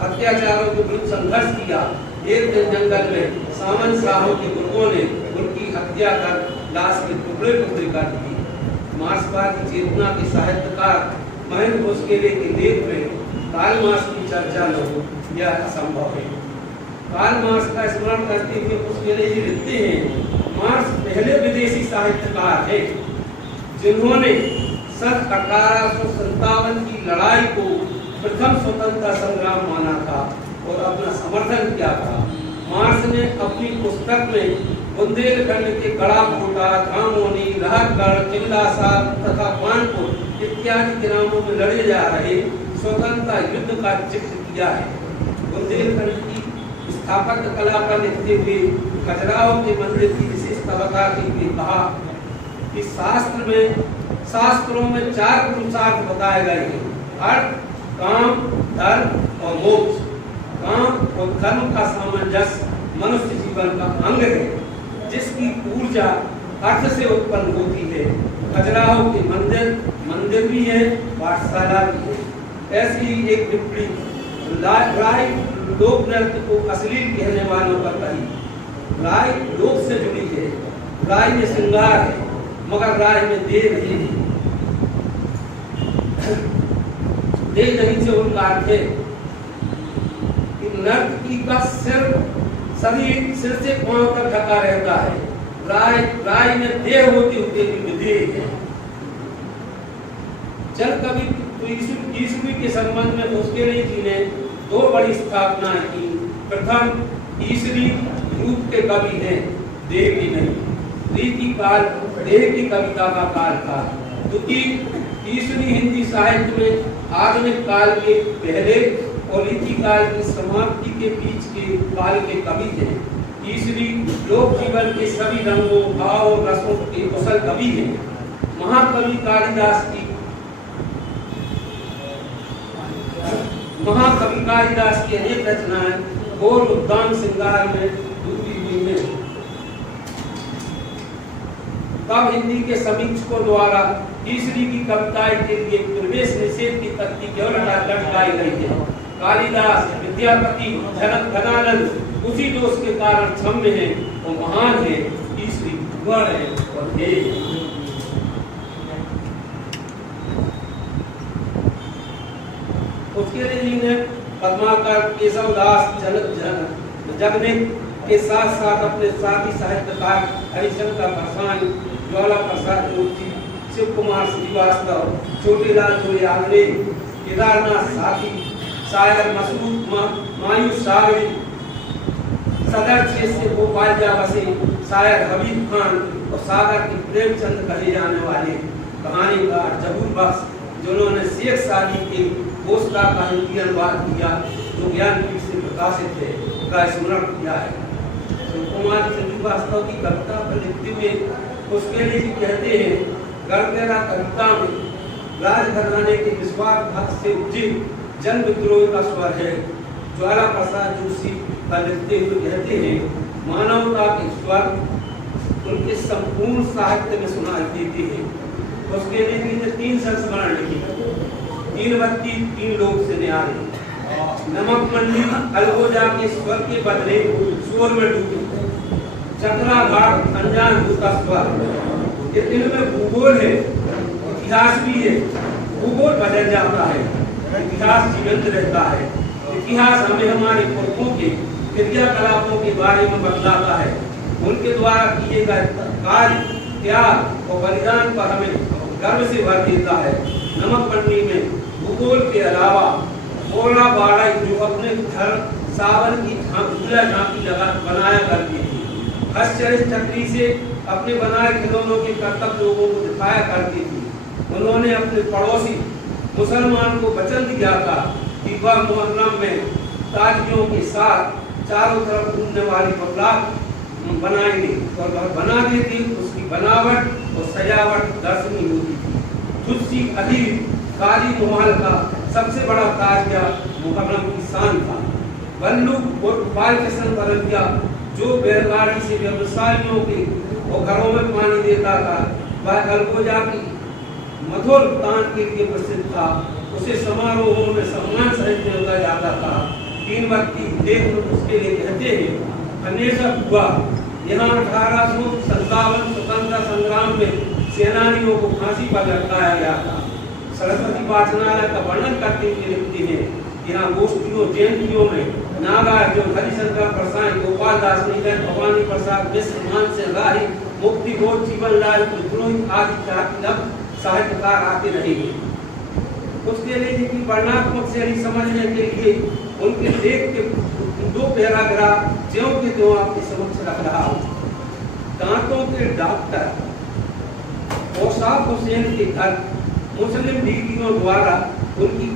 अत्याचारों के विरुद्ध संघर्ष किया। एक दिन जंगल में सामंत शाहों के गुर्गों ने उनकी हत्या कर लाश के टुकड़े टुकड़े कर दिए। मार्क्सवादी चेतना के साहित्यकार महंत भोसलेले के लेख में काल मार्क्स की चर्चा न हो यह असंभव है। कार्ल मार्क्स का स्मरण करते हुए पुष्केले जी लिखते हैं, मार्क्स पहले विदेशी साहित्यकार है जिन्होंने सन 1857 की लड़ाई को प्रथम स्वतंत्रता संग्राम माना था और अपना समर्थन किया था। मार्क्स ने अपनी पुस्तक में बुंदेलखंड के गड़ाकोटा, धामोनी, राहतगढ़, चिल्ला साहब तथा कानपुर इत्यादि ग्रामों में लड़े जा रहे स्वतंत्रता युद्ध का जिक्र किया है। बुंदेलखंड की स्थापत्य कला पर लिखते हुए खजुराहो के मंदिर की विशेषता बताते हुए कहा कि शास्त्रों में 4 पुरुषार्थ बताए गए हैं: अर्थ, काम, धर्म और मोक्ष। काम और धर्म का सामंजस्य मनुष्य जीवन का अंग है, जिसकी ऊर्जा अर्थ से उत्पन्न होती है। खजुराहो के मंदिर भी है, पाठशाला भी है। ऐसी ही एक टिप्पणी राय लोक नृत्य को अश्लील कहने वालों पर कही। राय लोक से जुड़ी है, राय में श्रृंगार है, मगर राय में देह नहीं है। देह नहीं से उनका अर्थ है कि नर्तकी का शरीर सिर से पांव तक ढका रहता है। राय में देह होते हुए भी विधेय है। जल कवि ईसवी के संबंध में पुष्केले जी ने 2 बड़ी स्थापनाएं की। प्रथम, ईसरी रूप के कवि हैं, देह की नहीं। रीति काल देह की कविता का काल था, क्योंकि ईसरी हिंदी साहित्य में आधुनिक काल के पहले और रीति काल की समाप्ति के बीच के काल के कवि हैं। ईसरी लोक जीवन के सभी रंगों, भाव और रसों के कुशल कवि हैं। महाकवि कालिदास की अनेक रचनाएं और उद्यान श्रृंगार में डूबी हुई हैं। तब हिंदी के समीक्षकों द्वारा ईसरी की कविताएं के लिए प्रवेश निषेध की तख्ती केवल लटकाई गई है। कालिदास, विद्यापति, जनक घनानंद उसी दोष के कारण क्षम्य है और महान है। ईसरी गण है और देव। पुष्केले जी ने पद्माकर, केशवदास, जगनिक के साथ साथ अपने साथी साहित्यकार हरिशंकर परसाई, ज्वाला प्रसाद मूर्ति, शिव कुमार श्रीवास्तव, छोटेलाल दुर्यागले, केदारनाथ साथी, शायर मसरूद मायूस सागरी, सदर क्षेत्र से भोपाल जा बसे शायर हबीब खान और सागर के प्रेमचंद कहे जाने वाले कहानीकार जहूर बख्श, जिन्होंने शेख सादी के घोषणा का हिंदी अनुवाद किया जो ज्ञानपीठ से प्रकाशित है, का स्मरण किया है। कुमार श्रीवास्तव की कविता पर लिखते हुए पुष्केले जी कहते हैं, गढ़तेरा कविता में राजघराने के विश्वास भक्त से उपजे जन विद्रोह का स्वर है। ज्वाला प्रसाद जोशी का लिखते हुए कहते हैं, मानवता के स्वर उनके संपूर्ण साहित्य में सुनाई देते हैं। पुष्केले जी ने 3 संस्मरण लिखे: 3 बत्ती 3 लोग से न्यारे, नमक मंडी अलगोजा के स्वर के बदले स्वर में डूबे, चतरा घाट अनजान होता स्वर। ये इनमें भूगोल है, इतिहास भी है। भूगोल बदल जाता है, इतिहास जीवंत रहता है। इतिहास हमें हमारे पुरखों के क्रियाकलापों के बारे में बतलाता है। उनके द्वारा किए गए कार्य, त्याग और बलिदान पर हमें गर्व से भर देता है। नमक मंडी में भूगोल के अलावा मोरा बाड़ा जो अपने घर सावन की झांकी लगा बनाया करती थी, हस्तचरित चक्री से अपने बनाए खिलौनों के कर्तव्य लोगों को दिखाया करती थी। उन्होंने अपने पड़ोसी मुसलमान को वचन दिया था कि वह मुहर्रम में ताजियों के साथ चारों तरफ घूमने वाली बबलात बनाएंगे और वह बना देती। उसकी बनावट और सजावट दर्शनीय होती थी। तुलसी अली काली मुहाल का सबसे बड़ा ताजिया मुहर्रम की शान था। बल्लू और बाल किशन बरतिया जो बैलगाड़ी से व्यवसायियों के और घरों में पानी देता था, वह अलगोजा की मधुर तान के लिए प्रसिद्ध था। उसे समारोहों में सम्मान सहित मिलता जाता था। 3 बत्ती देख उसके लिए कहते हैं, अन्वेषक हुआ यहाँ 1857 स्वतंत्रता संग्राम में सेनानियों को फांसी पर लटकाया गया था। सरस्वती वाचनालय का वर्णन करते हुए लिखते हैं, यहाँ गोष्ठियों जयंतियों में नागार्जुन, हरिशंकर प्रसाद, गोपाल दास नीलकंठ, भवानी प्रसाद मिश्र, मानसिंह राही, मुक्ति बोध, जीवन लाल पुरोहित आदि ख्यातिलब्ध साहित्यकार आते रहेंगे। उसके लिए जी की वर्णात्मक शैली समझने के लिए उनके लेख के 2 पैराग्राफ ज्यों के त्यों आपके समक्ष रख रहा हूँ। दांतों के डॉक्टर औसाफ हुसैन के घर मुस्लिम लीगियों द्वारा उनकी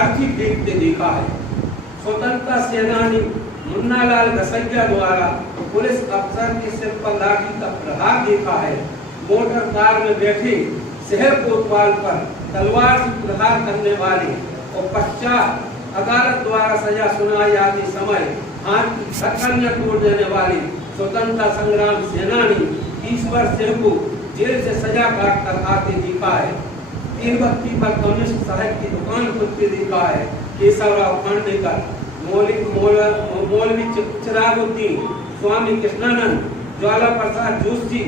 अर्थी देखते देखा है। स्वतंत्रता सेनानी मुन्नालाल घसैया द्वारा पुलिस अफसर के सिर पर लाठी का प्रहार देखा है। मोटर कार में बैठे शहर कोतवाल पर तलवार से प्रहार करने वाले और पश्चात अदालत द्वारा सजा सुनाई जाते समय हाथ की हथकड़ियां तोड़ देने वाले स्वतंत्रता संग्राम सेनानी ईश्वर सिंह को जेल से सजा काट कर आते देखा है। तीनबत्ती पर कम्युनिस्ट साहब की दुकान खुलते देखा है। केशवराव खांडेकर, मौलवी चिरागुद्दीन, स्वामी कृष्णानंद, ज्वाला प्रसाद जोशी,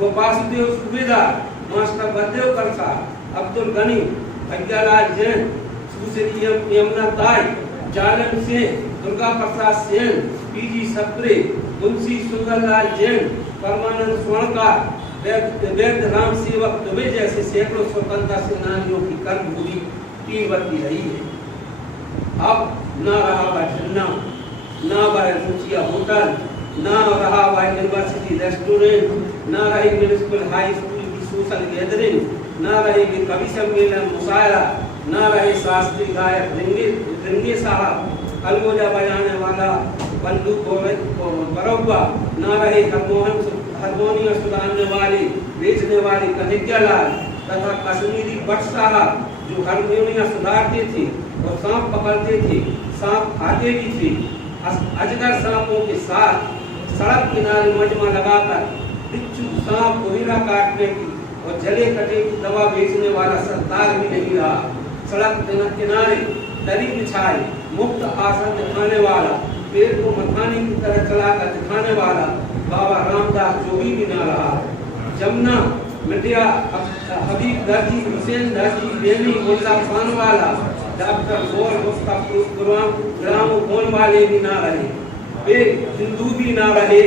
वासुदेव सुबेदार, मास्टर बलदेवकर साहब, अब्दुल गनी, भैयालाल जैन, सुश्री यमुना ताई, जालन सिंह, दुर्गा प्रसाद सेन, पीजी सप्रे, मुंशी सुंदरलाल जैन, परमानंद स्वर्णकार, वैद्य राम सेवक दुबे जैसे सैकड़ों स्वतंत्रता सेनानियों की कर्मभूमि तीनबत्ती रही है। अब न रहा वह झन्ना, न वह रुचिया होटल, न रहा वह यूनिवर्सिटी रेस्टोरेंट, न रही म्यूनिसिपल हाई स्कूल की सोशल गैदरिंग, न रहे कवि सम्मेलन मुशायरा, न रहे शास्त्रीय गायक रिंगे साहब, अलगोजा बजाने वाला बंदू बरौआ, न रहे हारमोनियम सुधारने वाले बेचने वाले कन्हैयालाल तथा कश्मीरी भट्ट साहब जो हारमोनियम सुधारते थे और सांप पकड़ते थे, सांप खाते भी थे। अजगर सांपों के साथ सड़क किनारे मजमा लगाकर बिच्छू सांप को हीरा काटने की और जले कटे की दवा बेचने वाला सरदार भी नहीं रहा। सड़क किनारे दरी बिछाए मुफ्त आसन दिखाने वाला, पेड़ को मखाने की तरह चलाकर दिखाने वाला बाबा रामदास जोगी भी न रहा। जमुना मिटिया हबीब दर्जी, हुसैन दर्जी, बेनी मुल्ला खान वाला, डॉक्टर गोल मुफ्ता ग्राम गोल वाले भी ना रहे। वे हिंदू भी ना रहे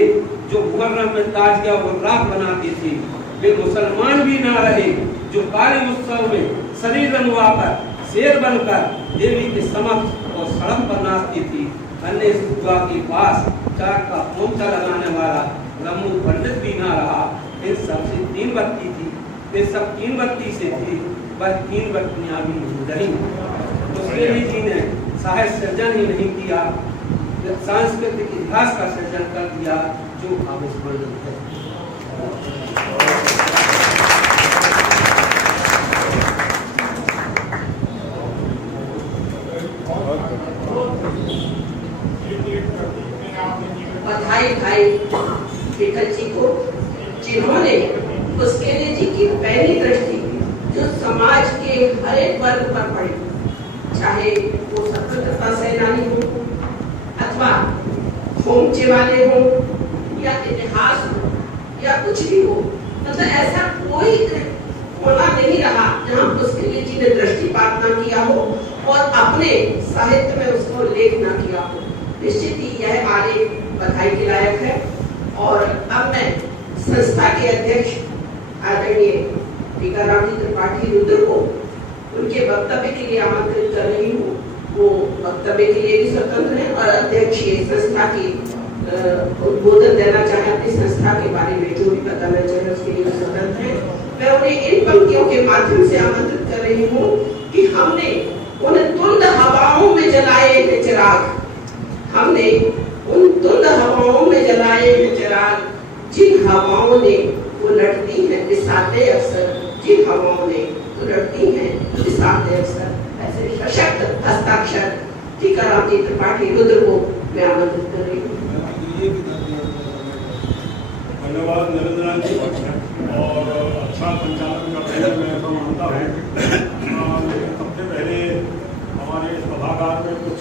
जो मुहर्रम में ताजिया और रात बनाते थे। वे मुसलमान भी ना रहे जो काली उत्सव में शरीर रंगवाकर शेर बनकर देवी के समक्ष और सड़क पर नाचती थी। अन्य सुबह के पास चार का पोंछा लगाने वाला ब्रह्म पंडित भी ना रहा। फिर सबसे तीनबत्ती थी, वे सब तीनबत्ती से थी, बस तीनबत्तियां भी नहीं रही। उसके लिए जी ने साहित्य सृजन ही नहीं किया, सांस्कृतिक इतिहास का सृजन कर दिया जो अविस्मरणीय है। बधाई भाई विठल जी को, जिन्होंने पुष्केले जी की पहली दृष्टि जो समाज के हर एक वर्ग पर पड़ी, चाहे वो स्वतंत्रता सेनानी हो अथवा खोमचे वाले हो या इतिहास हो या कुछ भी हो, मतलब ऐसा कोई कोना नहीं रहा जहाँ पुष्केले जी ने दृष्टिपात न किया हो और अपने साहित्य में उसको लेख न किया हो। निश्चित ही यह आलेख बधाई के लायक है। और अब मैं संस्था के अध्यक्ष आदरणीय टीकाराम जी त्रिपाठी रुद्र को उनके वक्तव्य के लिए आमंत्रित कर रही हूँ। वो वक्तव्य के लिए भी स्वतंत्र हैं और अध्यक्ष संस्था की उद्बोधन देना चाहे अपनी संस्था के बारे में जो भी बताना चाहे उसके लिए स्वतंत्र है। मैं उन्हें इन पंक्तियों के माध्यम से आमंत्रित कर रही हूँ कि हमने उन धुंध हवाओं में जलाए थे चिराग, हमने उन धुंध हवाओं में जलाए थे चिराग, जिन हवाओं ने उलटती हैं दिशाते अक्सर, जिन हवाओं ने उलटती हैं दिशाते अक्सर। ऐसे सशक्त हस्ताक्षर टीकाराम जी त्रिपाठी रुद्र को मैं आमंत्रित कर रही हूँ। धन्यवाद नरेंद्र जी, और अच्छा संचालन का पहले मैं ऐसा मानता हूँ। लेकिन सबसे पहले हमारे सभागार में कुछ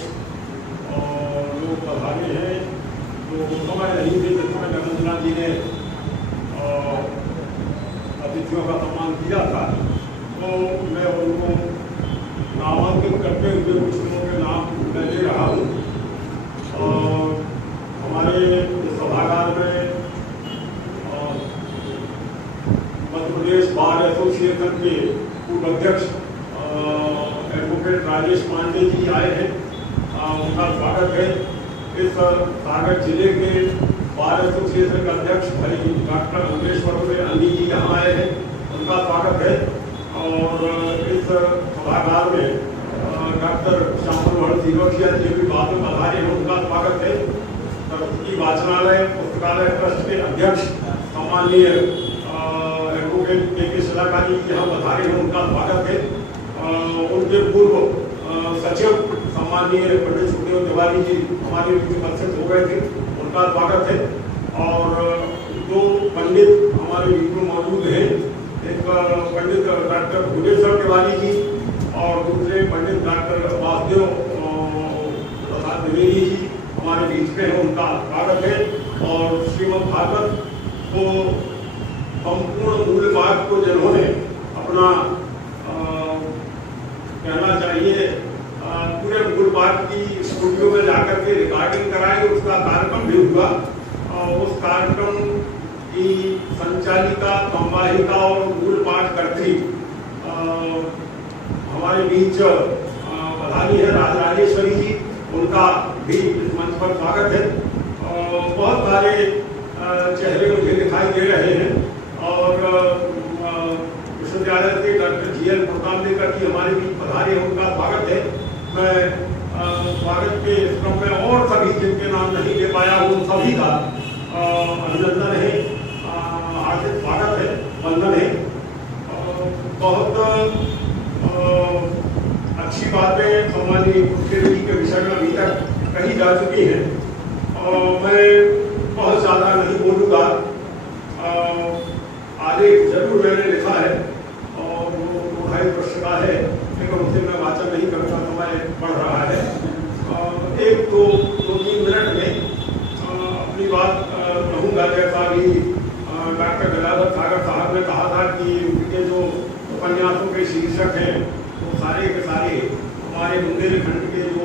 लोग पधारे हैं तो समय नहीं थे जिसमें नरेंद्र जी ने अतिथियों का सम्मान किया था, तो मैं उनको नामांकित करते हुए कुछ लोगों के नाम मैं ले रहा हूँ। बार एसोसिएशन के पूर्व अध्यक्ष एडवोकेट राजेश पांडे जी आए हैं, उनका स्वागत है। इस सागर जिले के बार एसोसिएशन के अध्यक्ष भाई डॉक्टर अमरेश्वर अली जी यहाँ आए हैं, उनका स्वागत है। और इस सभागार में डॉक्टर श्यामल सिरोसिया जी भी बाद में पधारे हैं, उनका स्वागत है। सरस्वती वाचनालय पुस्तकालय ट्रस्ट के अध्यक्ष सम्माननीय एडवोकेट के शिलाकारी जी यहाँ पधारे हैं, उनका स्वागत है। उनके पूर्व सचिव सम्माननीय पंडित सुखदेव तिवारी जी हमारे बीच उपस्थित हो गए थे, उनका स्वागत है। और दो पंडित हमारे बीच में मौजूद हैं, एक पंडित डॉक्टर भुवनेश्वर तिवारी जी और दूसरे पंडित डॉक्टर वासुदेव प्रसाद द्विवेदी जी हमारे बीच में है, उनका स्वागत है। और श्रीमद् भागवत को संपूर्ण मूल पाठ को जिन्होंने अपना कहना चाहिए पूरे मूल पाठ की स्टूडियो में जाकर के रिकॉर्डिंग कराई, उसका कार्यक्रम भी हुआ। उस कार्यक्रम की संचालिका, संवाहिका और मूल पाठ कर्त्री हमारे बीच पधारी है राजेश्वरी जी, उनका भी इस मंच पर स्वागत है। बहुत सारे चेहरे मुझे दिखाई दे रहे हैं और विश्वविद्यालय के डॉक्टर GL पुरकामलेकर जी हमारे बीच पधारे हैं, उनका स्वागत है। मैं स्वागत के क्रम में और सभी जिनके नाम नहीं ले पाया उन सभी का अभिनंदन है, हार्दिक स्वागत है, वंदन है। बहुत अच्छी बातें सम्माननीय मुख्यमंत्री जी के विषय में अभी तक कही जा चुकी हैं और मैं बहुत ज़्यादा नहीं बोलूँगा। आलेख जरूर मैंने लिखा है और वो 2-2.5 वर्ष का है, लेकिन उसे मैं वाचन नहीं करता, समय बढ़ रहा है। 1-2-3 मिनट में अपनी बात कहूँगा। जैसा भी डॉक्टर गदाधर सागर साहब ने कहा था कि उनके जो उपन्यासों के शीर्षक हैं वो सारे के सारे हमारे बुंदेलखंड के जो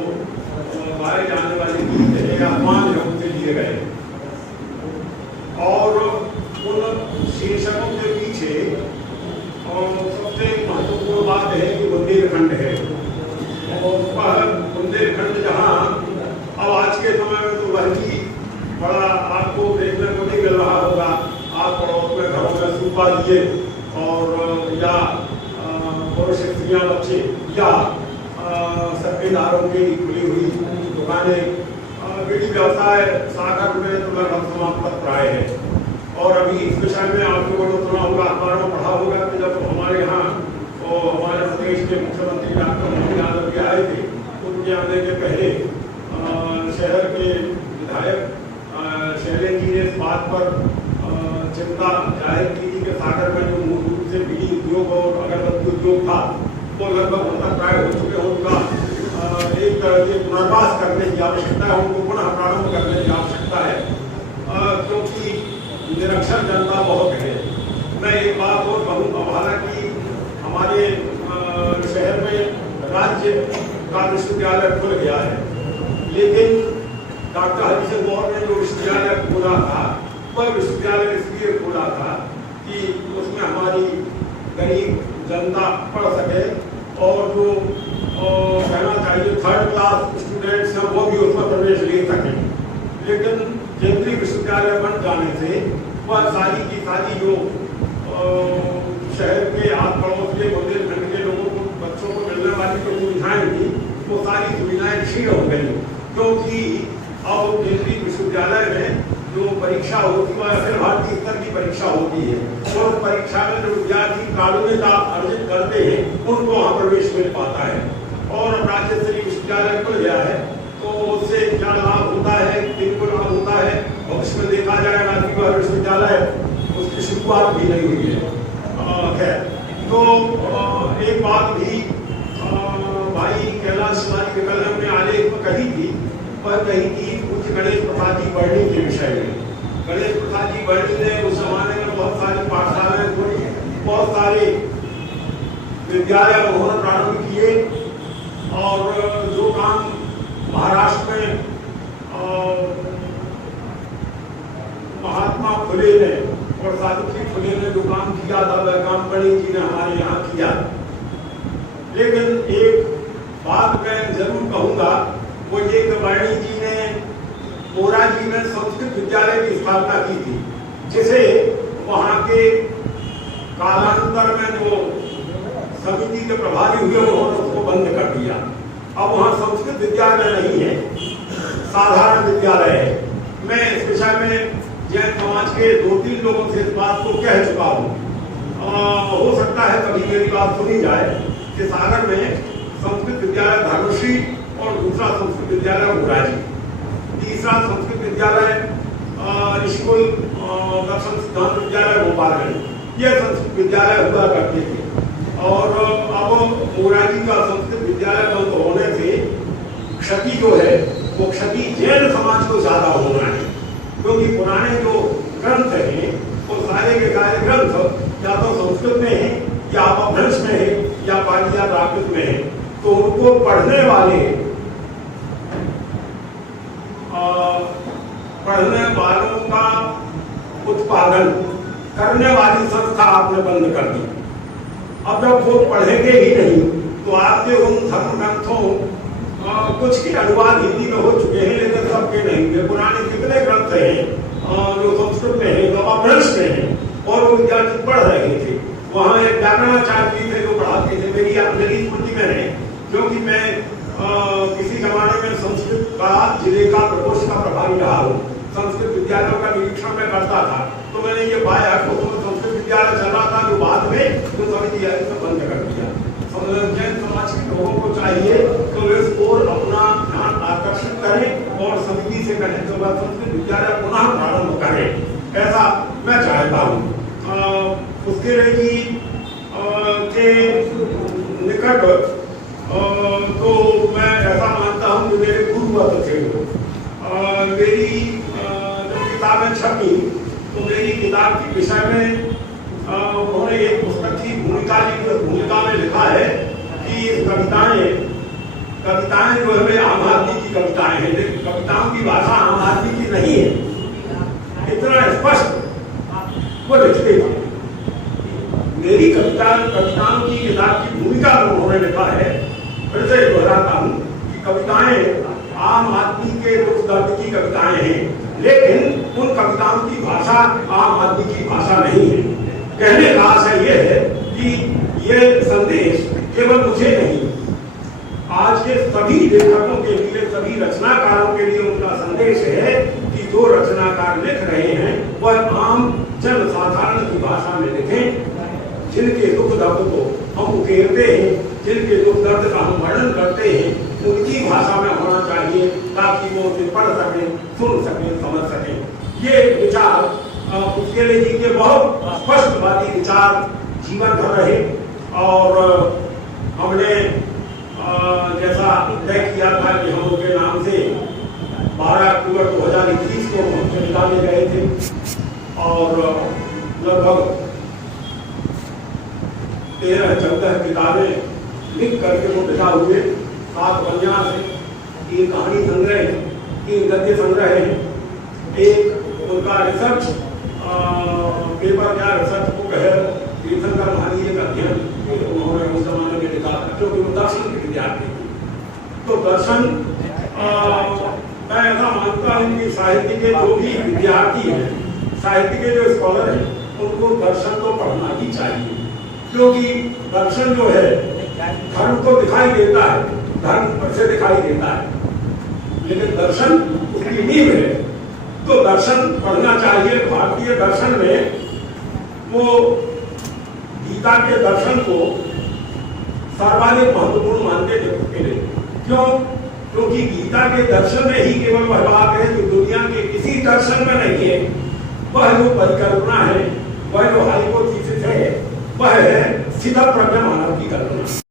गाए जाने वाले गीत हैं या आह्वान है उनसे लिए गए। और उन शीर्षकों के पीछे सबसे महत्वपूर्ण बात है कि बुंदेलखंड है। और वह बुंदेलखंड जहाँ अब आज के समय में तो वह भी बड़ा आपको देखने को नहीं मिल रहा होगा। आप पड़ोस में घरों में सूपा दिए और या पुरुष स्त्रियाँ बच्चे या सरकारों की खुली हुई दुकानें, बीड़ी व्यवसाय सागर में तो लगभग समाप्त प्राय है। और अभी इस विषय में आप लोगों को सुना होगा, अखबारों में पढ़ा होगा कि जब हमारे यहाँ तो हमारे प्रदेश के मुख्यमंत्री डॉक्टर मोहन यादव जी आए थे, उनके आने के पहले शहर के विधायक शैलेंद्र जी ने इस बात पर चिंता जाहिर की थी कि सागर में जो मूल रूप से बीड़ी उद्योग और अगरबत्ती उद्योग था वो लगभग अंतर्प्राय हो चुके हैं। उनका एक तरह से पुनर्वास करने की आवश्यकता है, उनको पुनः प्रारंभ करने की आवश्यकता है, क्योंकि निरक्षर जनता बहुत है। मैं एक बात और कहूँगा, हालांकि हमारे शहर में राज्य का विश्वविद्यालय खुल गया है, लेकिन डॉक्टर हरि सिंह गौर ने जो विश्वविद्यालय खोला था वह विश्वविद्यालय इसलिए खोला था कि उसमें हमारी गरीब जनता पढ़ सके और जो कहना चाहिए 3rd क्लास स्टूडेंट्स हैं वो भी उसमें प्रवेश ले सकें। लेकिन केंद्रीय विश्वविद्यालय बन जाने से वह सारी की सारी जो शहर के आस पड़ोस के बुंदेलखंड के लोगों को बच्चों को मिलने वाली जो सुविधाएं थी वो सारी सुविधाएं क्षीण हो गई, क्योंकि अब केंद्रीय विश्वविद्यालय में जो परीक्षा होती है वह अखिल भारतीय स्तर की परीक्षा होती है और परीक्षा में जो विद्यार्थी प्रावीण्यता अर्जित करते हैं उनको वहाँ प्रवेश मिल पाता है। और राज्य स्तरीय विश्वविद्यालय खुल गया है तो उससे क्या लाभ होता है, किनको लाभ होता है भविष्य में देखा जाएगा कि वह विश्वविद्यालय उसकी शुरुआत भी नहीं हुई है। तो एक बात भी भाई कैलाश शिवाजी विकल्प ने आलेख में कही थी, वह कही थी पूज्य गणेश प्रसाद जी वर्णी के विषय में। गणेश प्रसाद जी वर्णी ने उस जमाने में बहुत सारी पाठशालाएं खोली, बहुत सारे विद्यालय उन्होंने प्रारंभ किए और जो काम महाराष्ट्र में महात्मा फुले ने और सावित्री फुले ने जो काम किया था वह काम गणेश जी ने हमारे यहाँ किया। लेकिन एक बात मैं जरूर कहूँगा, वो ये कि वाणी जी ने मोरा जी में संस्कृत विद्यालय की स्थापना की थी, जिसे वहाँ के कालांतर में जो समिति के प्रभारी हुए उन्होंने उसको बंद कर दिया। अब वहाँ संस्कृत विद्यालय नहीं है, साधारण विद्यालय है। मैं इस विषय में जैन समाज के 2-3 लोगों से इस बात को कह चुका हूँ। हो सकता है कभी मेरी बात सुनी जाए कि सागर में संस्कृत विद्यालय धर्मश्री और दूसरा संस्कृत विद्यालय मोराजी, तीसरा संस्कृत विद्यालय स्कूल दर्शन सिद्धांत विद्यालय गोपालगंज, ये संस्कृत विद्यालय हुआ करते थे। और अब मोराजी का संस्कृत विद्यालय बंद होने से क्षति जो है वो क्षति जैन समाज को ज्यादा होना है, क्योंकि पुराने जो ग्रंथ हैं वो सारे के सारे ग्रंथ या तो संस्कृत में है या अपभ्रंश में है या पाली या प्राकृत में है। तो उनको पढ़ने वालों का उत्पादन करने वाली संस्था आपने बंद कर दी। अब जब वो पढ़ेंगे ही नहीं तो आपके उन धर्म ग्रंथों कुछ के अनुवाद हिंदी में हो चुके हैं, लेकिन सबके नहीं थे। पुराने कितने ग्रंथ हैं जो संस्कृत में है, जो अपभ्रंश में है, और वो विद्यार्थी पढ़ रहे थे। वहाँ एक व्याकरणाचार्य जी थे जो पढ़ाते थे, मेरी स्मृति में है, क्योंकि मैं किसी जमाने में संस्कृत का जिले का प्रकोष्ठ का प्रभारी रहा हूँ। संस्कृत विद्यालयों का निरीक्षण में करता था, तो मैंने ये पाया कि संस्कृत विद्यालय चल रहा था जो बाद में जो समिति बंद कर दिया। जैन समाज के लोगों को चाहिए तो वे इस ओर अपना ध्यान आकर्षित करें और समिति से कहें तो वह संस्कृत विद्यालय पुनः प्रारंभ करें, ऐसा मैं चाहता हूँ। उसके लिए के निकट तो मैं ऐसा मानता हूँ कि मेरे गुरुवत थे। मेरी जब किताबें छपी तो मेरी किताब के विषय में उन्होंने एक पुस्तक की भूमिका में लिखा है कि कविताएं जो है आम आदमी की कविताएं हैं, लेकिन कविताओं की भाषा आम आदमी की नहीं है, इतना स्पष्ट वो लिखते थे। मेरी कविताओं की किताब की भूमिका में उन्होंने लिखा है, फिर से दोहराता हूँ कि कविताएं आम आदमी के दुख दर्द की कविताएं हैं, लेकिन उन कविताओं की भाषा आम आदमी की भाषा नहीं है। कहने का आशय यह है कि ये संदेश केवल मुझे नहीं, आज के सभी लेखकों के लिए, सभी रचनाकारों के लिए उनका संदेश है कि जो रचनाकार लिख रहे हैं वह आम जन साधारण की भाषा में लिखें। जिनके दुख दर्द को हम उकेरते हैं, जिनके दुख दर्द का हम वर्णन करते हैं, उनकी भाषा में होना चाहिए ताकि वो उसे पढ़ सकें, सुन सकें, समझ सकें। ये विचार उसके लिए जी के बहुत स्पष्टवादी विचार जीवन भर रहे। और हमने जैसा तय किया था कि हम उनके नाम से 12 अक्टूबर 2021 को निकाले गए थे और लगभग 13-14 किताबें लिख करके वो बिता हुए। 7 उपन्यास है, 3 कहानी संग्रह, 3 गद्य संग्रह है, एक उनका रिसर्च पेपर क्या रिसर्च बुक है, तीर्थंकर महानी एक अध्ययन उन्होंने उस जमाने में लिखा था, क्योंकि वो दर्शन के विद्यार्थी थे। तो दर्शन मैं ऐसा मानता हूँ कि साहित्य के जो भी विद्यार्थी हैं, साहित्य के जो स्कॉलर हैं, उनको दर्शन तो पढ़ना ही चाहिए, क्योंकि दर्शन जो है धर्म को दिखाई देता है, धर्म पर से दिखाई देता है, लेकिन दर्शन उसकी नींव है। तो दर्शन पढ़ना चाहिए। भारतीय दर्शन में वो गीता के दर्शन को सर्वाधिक महत्वपूर्ण मानते थे। क्यों? क्योंकि गीता के दर्शन में ही केवल वह बात है जो दुनिया के किसी दर्शन में नहीं है। वह जो परिकल्पना है, वह जो हाइपोथेसिस है, वह है सीधा प्रज्ञा मानव की कल्पना।